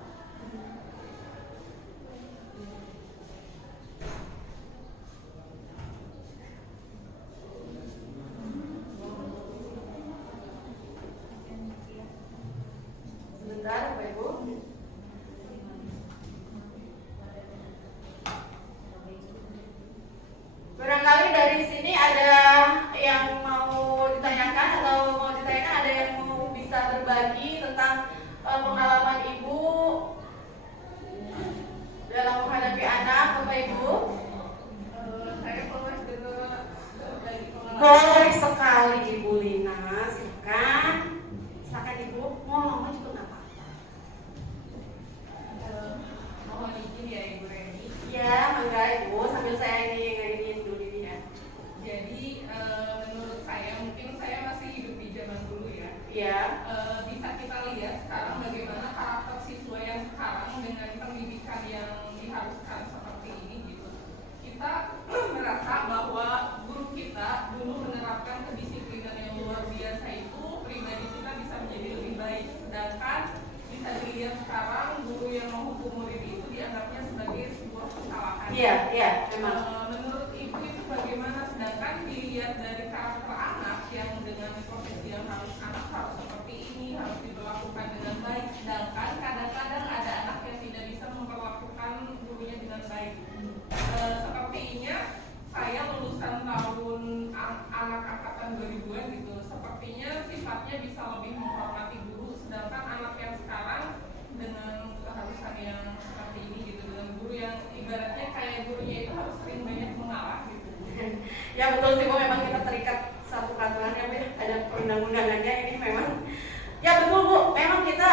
Sebentar Bapak Ibu. Barangkali dari sini ada yang mau ditanyakan atau mau ditanyakan, ada yang mau bisa berbagi tentang pengalaman Ibu dalam menghadapi anak, Bapak Ibu. Saya pernah dengar dari pengalaman. Boleh sekali Ibu Lina, silakan. Silakan Ibu, mau lama juga nggak apa-apa. Mohon izin ya Ibu Reni. Ya, mangga Ibu, sambil saya ini dulu ini ya. Jadi menurut saya, mungkin saya masih hidup di zaman dulu ya. Iya. Bisa kita lihat sekarang bagaimana karakter siswa yang sekarang dengan pendidikan yang diharuskan seperti ini gitu. Kita merasa bahwa guru kita dulu menerapkan kedisiplinan yang luar biasa, itu pribadi kita bisa menjadi lebih baik. Sedangkan bisa dilihat sekarang guru yang menghukum murid itu dianggapnya sebagai sebuah kesalahan. Iya, iya, memang. Menurut Ibu itu bagaimana? Sedangkan dilihat dari karakter anak yang dengan profesi yang anak harus seperti ini, harus diperlakukan dengan baik. Sedangkan kadang-kadang ada anak yang tidak bisa memperlakukan gurunya dengan baik. Sepertinya saya lulusan tahun anak angkatan 2000-an gitu. Sepertinya sifatnya bisa lebih menghormati guru. Sedangkan anak yang sekarang dengan keharusan yang seperti ini gitu, dengan guru yang ibaratnya kayak gurunya itu harus sering banyak mengalah gitu. Ya betul sih Bu, memang kita terikat satu peraturannya Bu, ada perundang-undangannya ini memang. Ya betul Bu, memang kita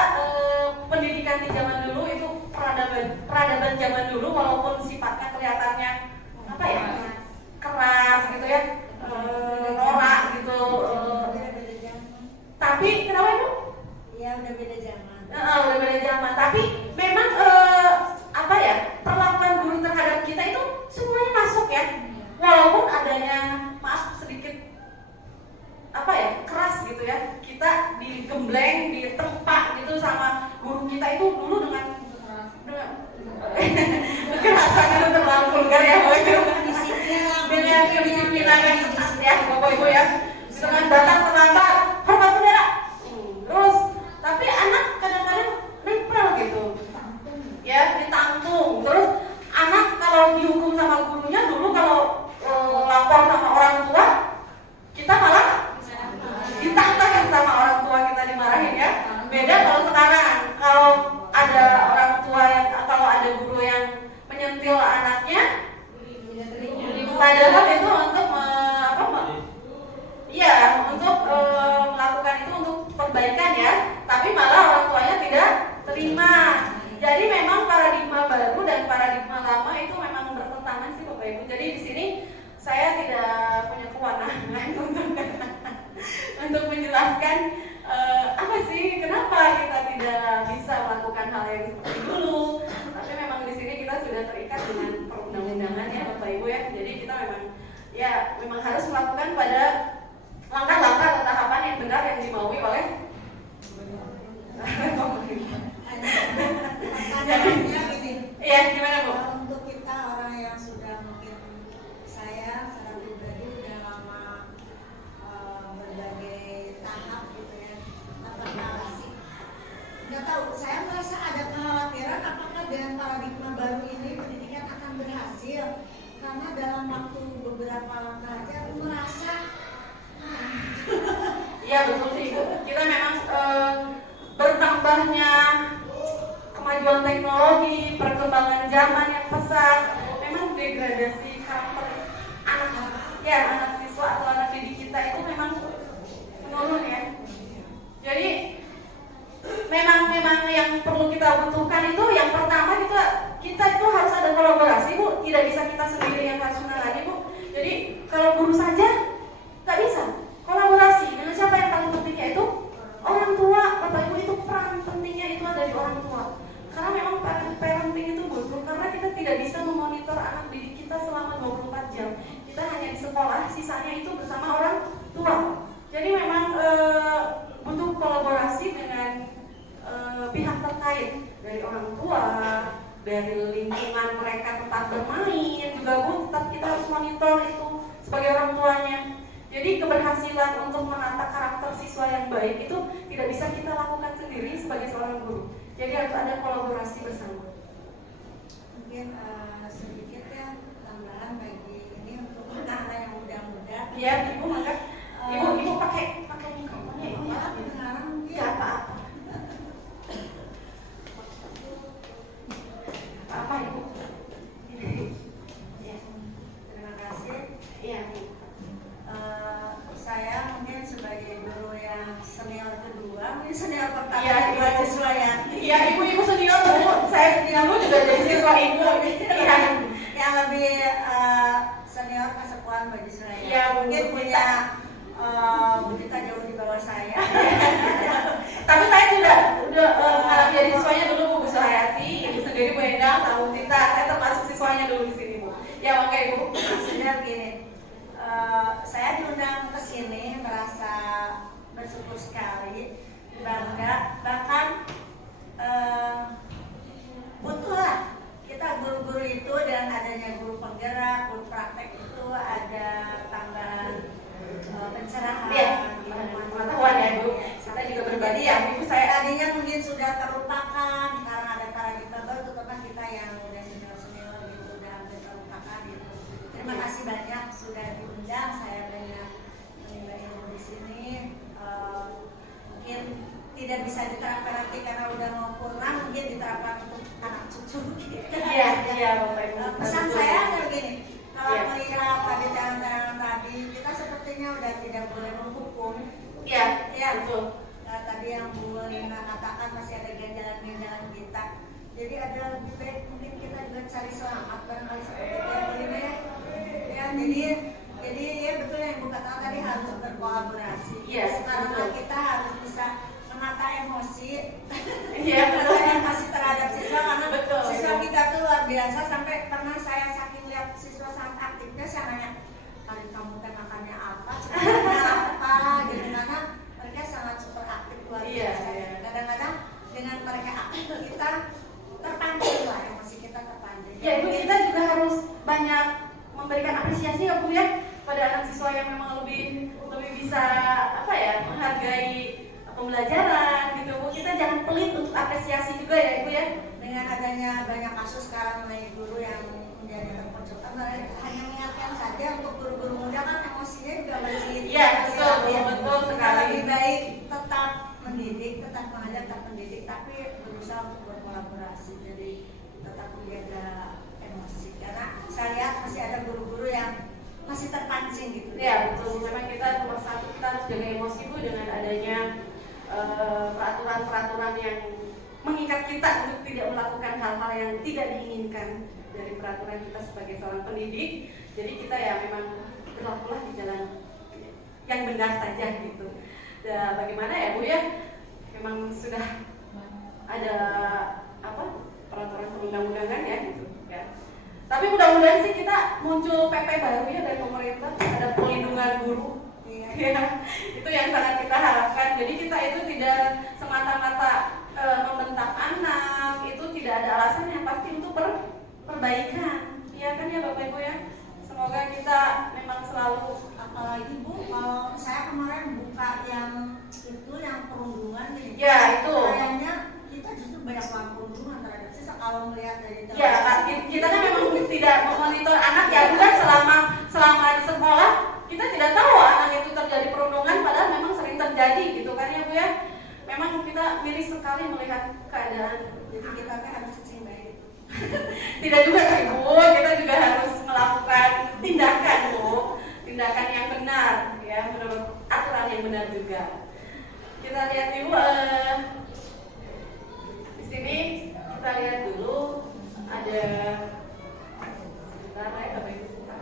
pendidikan di zaman dulu itu peradaban zaman dulu, walaupun sifatnya kelihatannya apa ya, keras gitu ya, norak gitu. Beda-beda zaman. Tapi kenapa Ibu? Iya, udah beda zaman. Udah beda zaman. Tapi memang apa ya, perlakuan guru terhadap kita itu semuanya masuk ya. Walaupun adanya, maaf sedikit apa ya, keras gitu ya, kita digembleng, ditempa gitu sama guru kita itu dulu dengan kekerasan itu yang seperti dulu. Tapi memang di sini kita sudah terikat dengan perundang-undangan ya Bapak Ibu ya. Jadi kita memang harus melakukan pada langkah-langkah atau tahapan yang benar yang dimaui oleh pemerintah. Pertanyaannya gini. Iya, gimana Bu? Untuk kita orang yang sudah mungkin saya secara pribadi udah lama berbagai tahap gitu ya. Apakah sih? Nggak tahu. Saya merasa ada kekhawatiran apakah dengan paradigma baru ini pendidikan akan berhasil? Karena dalam waktu beberapa langkah aja aku merasa Iya betul sih Ibu. Kita memang bertambahnya kemajuan teknologi, perkembangan zaman yang pesat, memang degradasi karakter anak siswa atau anak didik kita itu memang menurun ya. Jadi memang yang perlu kita butuhkan itu yang pertama kita itu harus ada kolaborasi Bu. Tidak bisa kita sendiri yang harus menangani Bu. Jadi kalau guru saja nggak bisa. Kolaborasi dengan siapa yang paling pentingnya itu orang tua. Bapak Ibu, itu peran pentingnya itu ada di orang tua. Karena memang parenting itu butuh, karena kita tidak bisa memonitor anak didik kita selama 24 jam. Kita hanya di sekolah, sisanya itu bersama orang tua. Jadi memang butuh kolaborasi dengan pihak terkait, dari orang tua, dari lingkungan mereka tempat bermain juga Bu, tetap kita harus monitor itu sebagai orang tuanya. Jadi keberhasilan untuk menata karakter siswa yang baik itu tidak bisa kita lakukan sendiri sebagai seorang guru. Jadi harus ada kolaborasi bersama. mungkin sedikit ya tambahan bagi ini untuk anak-anak yang muda-muda. Iya, Ibu maka Ibu pakai mikrofonnya Ibu ya. Kedengaran mungkin. Enggak apa-apa. Apa Ibu? Ya. Terima kasih. Iya. Saya mungkin sebagai guru yang senior kedua, mungkin senior pertama Iya, di Ibu. siswa yang Iya, Ibu senior Bu. Saya dulu juga jadi siswa Ibu. Iya. yang lebih senior kesepuan bagi saya. Iya, mungkin Bu punya Bu Tita jauh di bawah saya. Tapi saya udah mengalami jadi siswanya dulu Bu Suhayati, Ibu sendiri Bu Endang, sama Bu Tita. Saya termasuk siswanya dulu di sini Bu. Ya oke Ibu. Maksudnya begini, saya diundang ke sini merasa bersyukur sekali, bangga, bahkan butuhlah kita guru-guru itu dengan adanya guru penggerak, guru praktek itu ada tambahan pencerahan, Iya, ilmuwan pengetahuan ya Bu. Kita juga berbagi ya Ibu. Saya tadinya mungkin sudah terlupakan karena ada paradigma baru, terutama kita yang udah senior-senior gitu udah hampir terlupakan gitu. Terima kasih banyak sudah diundang, saya banyak menimba ilmu di sini. Mungkin tidak bisa diterapkan nanti karena udah mau pulang, mungkin diterapkan untuk anak cucu gitu. Iya Bapak Ibu. Pesan saya adalah begini, kalau Iya. melihat tadi tayangan tadi, kita sepertinya udah tidak boleh menghukum. Iya, Ya, betul. tadi yang Bu Lina katakan masih ada ganjalan-ganjalan kita. Jadi ada lebih baik mungkin kita juga cari selamat barangkali seperti itu Bu Lina ya. Ya, jadi ya betul yang Ibu katakan tadi harus berkolaborasi. Yes, Karena betul. kita harus bisa menata emosi. Iya, betul. Saya kasih terhadap siswa karena Betul, siswa betul. kita tuh luar biasa, sampai pernah saya saking lihat siswa sangat aktifnya saya nanya, "Kali kamu teh makannya apa? Ceritanya apa?" gitu, karena mereka sangat super aktif luar Iya, biasa. iya. Kadang-kadang dengan mereka aktif kita terpancing lah, emosi kita terpancing. Ya Ibu, kita juga harus banyak memberikan apresiasi ya Bu ya pada anak siswa yang memang lebih bisa menghargai pembelajaran gitu Bu. Kita jangan pelit untuk apresiasi juga ya Ibu ya. Dengan adanya banyak kasus sekarang mengenai guru yang menjadi terpojokkan, hanya mengingatkan saja untuk guru-guru muda kan emosinya juga masih Iya, betul, betul sekali. Lebih baik tetap mendidik, tetap mengajar, tetap mendidik, tapi berusaha untuk berkolaborasi, jadi tetap menjaga emosi. Karena saya lihat masih ada guru-guru yang masih terpancing gitu. Iya betul. Memang kita nomor satu kita harus jaga emosi Bu dengan adanya peraturan-peraturan yang mengikat kita untuk tidak melakukan hal-hal yang tidak diinginkan dari peraturan kita sebagai seorang pendidik. Jadi kita ya memang berlakulah di jalan yang benar saja gitu. Dan bagaimana ya Bu ya? Memang sudah ada Tapi mudah-mudahan sih kita muncul PP baru ya dari pemerintah, ada pelindungan guru. Ya, itu yang sangat kita harapkan. Jadi kita itu tidak semata-mata membentak anak, itu tidak ada alasan yang pasti untuk perbaikan. Iya kan ya Bapak Ibu ya. Semoga kita memang selalu, Apalagi Bu, kalau saya kemarin buka yang itu yang perundungan gitu. Ya, itu. Kayaknya kita justru banyak melakukan perundungan terhadap siswa kalau melihat dari ya kita kan memang tidak memonitor anak ya, bukan selama di sekolah kita tidak tahu anak itu terjadi perundungan, padahal memang sering terjadi gitu kan ya Bu ya. Memang kita miris sekali melihat keadaan. Jadi kita kan harus cicing baik. Tidak juga sih Bu, kita juga harus melakukan tindakan Bu, tindakan yang benar ya, menurut aturan yang benar juga. Kita lihat dulu di sini, kita lihat dulu ada sebentar ya Bapak Ibu sebentar.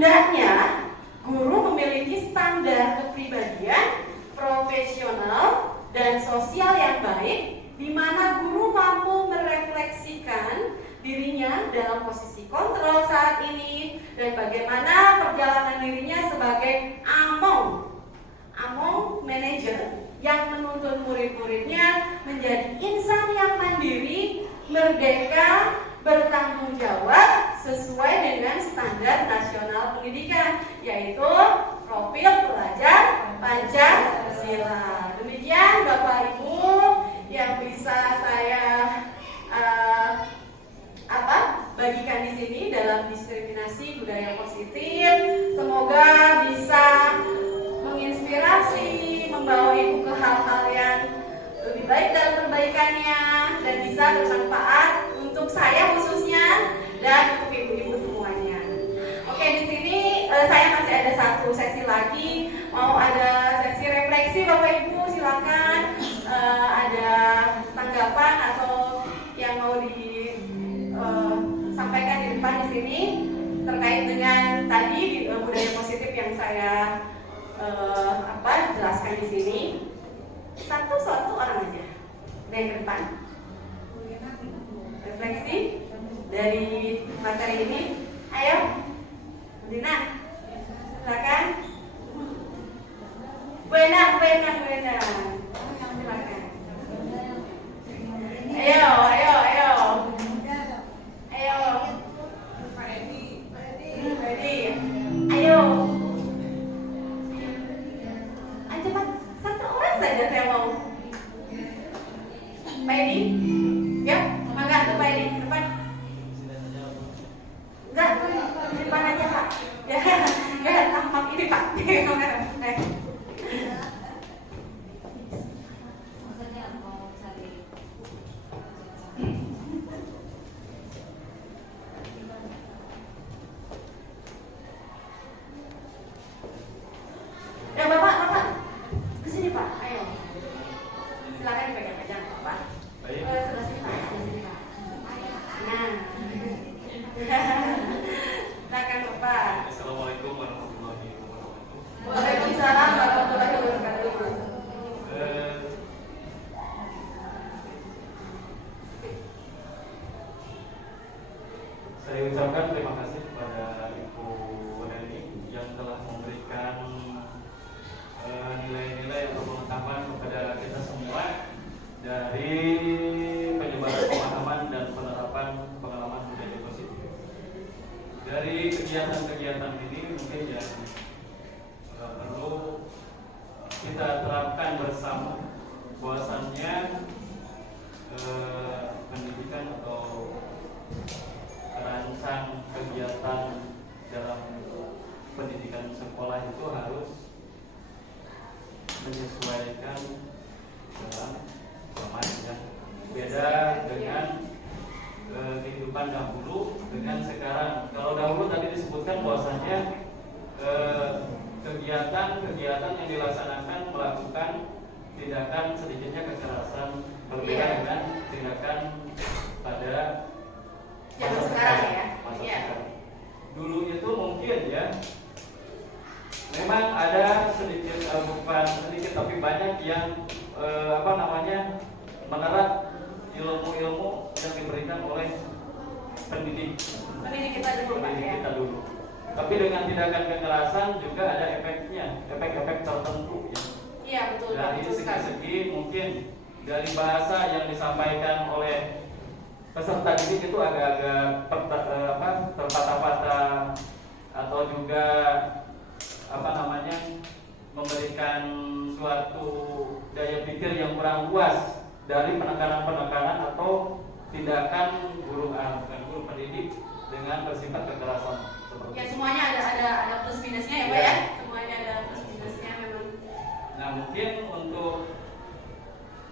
hendaknya guru memiliki standar kepribadian profesional dan sosial yang baik, di mana guru mampu merefleksikan dirinya dalam posisi kontrol saat ini dan bagaimana perjalanan dirinya sebagai among manager yang menuntun murid-muridnya menjadi insan yang mandiri, merdeka, bertanggung jawab sesuai dengan standar nasional pendidikan, yaitu profil pelajar Pancasila. Demikian Bapak Ibu yang bisa saya bagikan di sini dalam diskriminasi budaya positif. Semoga bisa menginspirasi, membawa ibu ke hal-hal yang lebih baik dalam perbaikannya dan bisa bermanfaat untuk saya khususnya dan untuk ibu-ibu semuanya. Oke, di sini saya masih ada satu sesi lagi. Mau ada sesi refleksi Bapak Ibu, silakan. Ada tanggapan atau yang mau disampaikan di depan di sini terkait dengan tadi budaya positif yang saya jelaskan di sini. Satu orang aja. Yang ke depan. Refleksi dari materi ini. Ayo, Dina, silakan. Buena. Silakan. Ayo. Pak Edi. Ready. Ayo. Cepat. Satu orang saja saya mau. Pak Edi. Ya, mangga tuh Pak Edi, depan. Enggak, di depan aja Pak. Ya, enggak tampak ini Pak. Ya Bapak, kesini Pak, ayo. Silakan dipegang-pegang Pak. Sebelah sini Pak, Nah. Silakan Bapak. Assalamualaikum warahmatullahi wabarakatuh. Waalaikumsalam warahmatullahi wabarakatuh. Saya ucapkan terima kasih kepada Ibu Neni yang telah memberikan nilai-nilai atau pengetahuan kepada kita semua dari penyebaran pemahaman dan penerapan pengalaman budaya positif. Dari kegiatan-kegiatan ini mungkin yang perlu kita terapkan bersama bahwasannya pendidikan atau terancang kegiatan dalam pendidikan sekolah itu harus menyesuaikan dalam zaman yang beda dengan kehidupan dahulu dengan sekarang. Kalau dahulu tadi disebutkan bahwasanya kegiatan-kegiatan yang dilaksanakan melakukan tindakan sedikitnya kekerasan berbeda dengan tindakan pada Zaman sekarang ya. masa Iya. sekarang. Dulu itu mungkin ya memang ada sedikit bukan sedikit tapi banyak yang menerap ilmu-ilmu yang diberikan oleh pendidik kita dulu Pak ya. kita dulu. Tapi dengan tindakan kekerasan juga ada efeknya, efek-efek tertentu ya. Iya betul. Dari betul sekali. segi-segi mungkin dari bahasa yang disampaikan oleh peserta didik itu agak-agak terpatah-patah atau juga memberikan suatu daya pikir yang kurang luas dari penekanan-penekanan atau tindakan guru pendidik dengan bersifat kekerasan seperti Ya itu. semuanya ada plus minusnya ya Pak ya. Semuanya ada plus minusnya memang. Nah mungkin untuk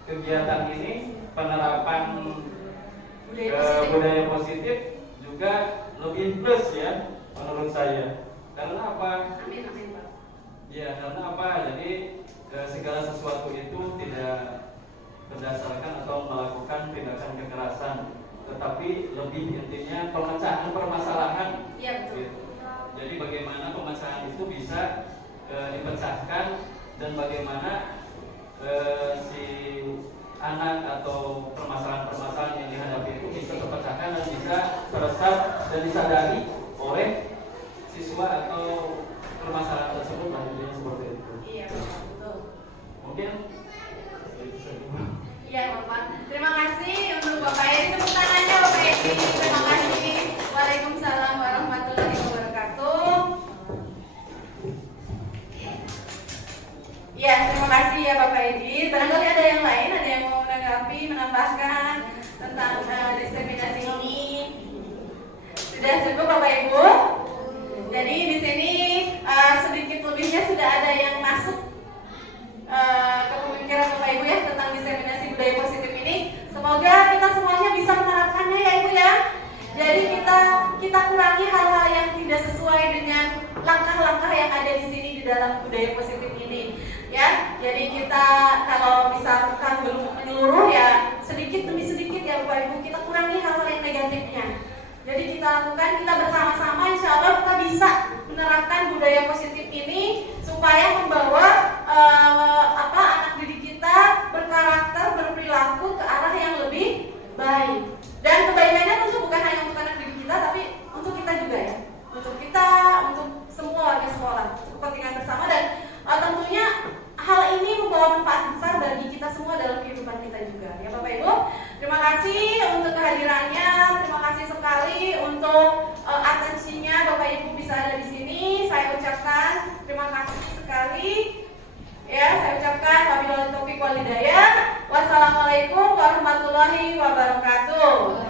kegiatan ini penerapan budaya positif juga lebih plus ya menurut saya. Karena apa? Amin Pak. Ya karena apa? Jadi segala sesuatu itu tidak berdasarkan atau melakukan tindakan kekerasan, tetapi lebih intinya pemecahan permasalahan. Iya betul. Gitu. Jadi bagaimana pemecahan itu bisa dipecahkan dan bagaimana si anak atau permasalahan-permasalahan yang dihadapi itu bisa terpecahkan dan bisa teresap dan disadari oleh siswa atau permasalahan tersebut lah intinya seperti itu. Iya betul. Mungkin Iya Bapak. Terima kasih untuk Bapak Edi. Tepuk tangannya Bapak Edi. Terima kasih. Waalaikumsalam warahmatullahi wabarakatuh. Ya terima kasih ya Bapak Edi. Barangkali ada yang lain, ada yang mau menanggapi, menambahkan tentang diskriminasi ini. kita kurangi hal-hal yang tidak sesuai dengan langkah-langkah yang ada di sini di dalam budaya positif ini, ya. Jadi kita kalau misalkan belum menyeluruh ya sedikit demi sedikit ya Bapak Ibu, kita kurangi hal-hal yang negatifnya. Jadi kita lakukan, kita bersama-sama insya Allah kita bisa menerapkan budaya positif ini supaya membawa anak didik kita berkarakter, berperilaku ke arah yang lebih baik. Dan kebaikannya tentu bukan hanya untuk anak didik kita, tapi untuk kita juga ya, untuk kita, untuk semua warga sekolah, untuk kepentingan bersama. Dan tentunya hal ini membawa manfaat besar bagi kita semua dalam kehidupan kita juga ya Bapak Ibu. Terima kasih untuk kehadirannya, terima kasih sekali untuk atensinya Bapak Ibu bisa ada di sini. Saya ucapkan terima kasih sekali. Ya, saya ucapkan wabillahi taufiq wal hidayah. Wassalamualaikum warahmatullahi wabarakatuh.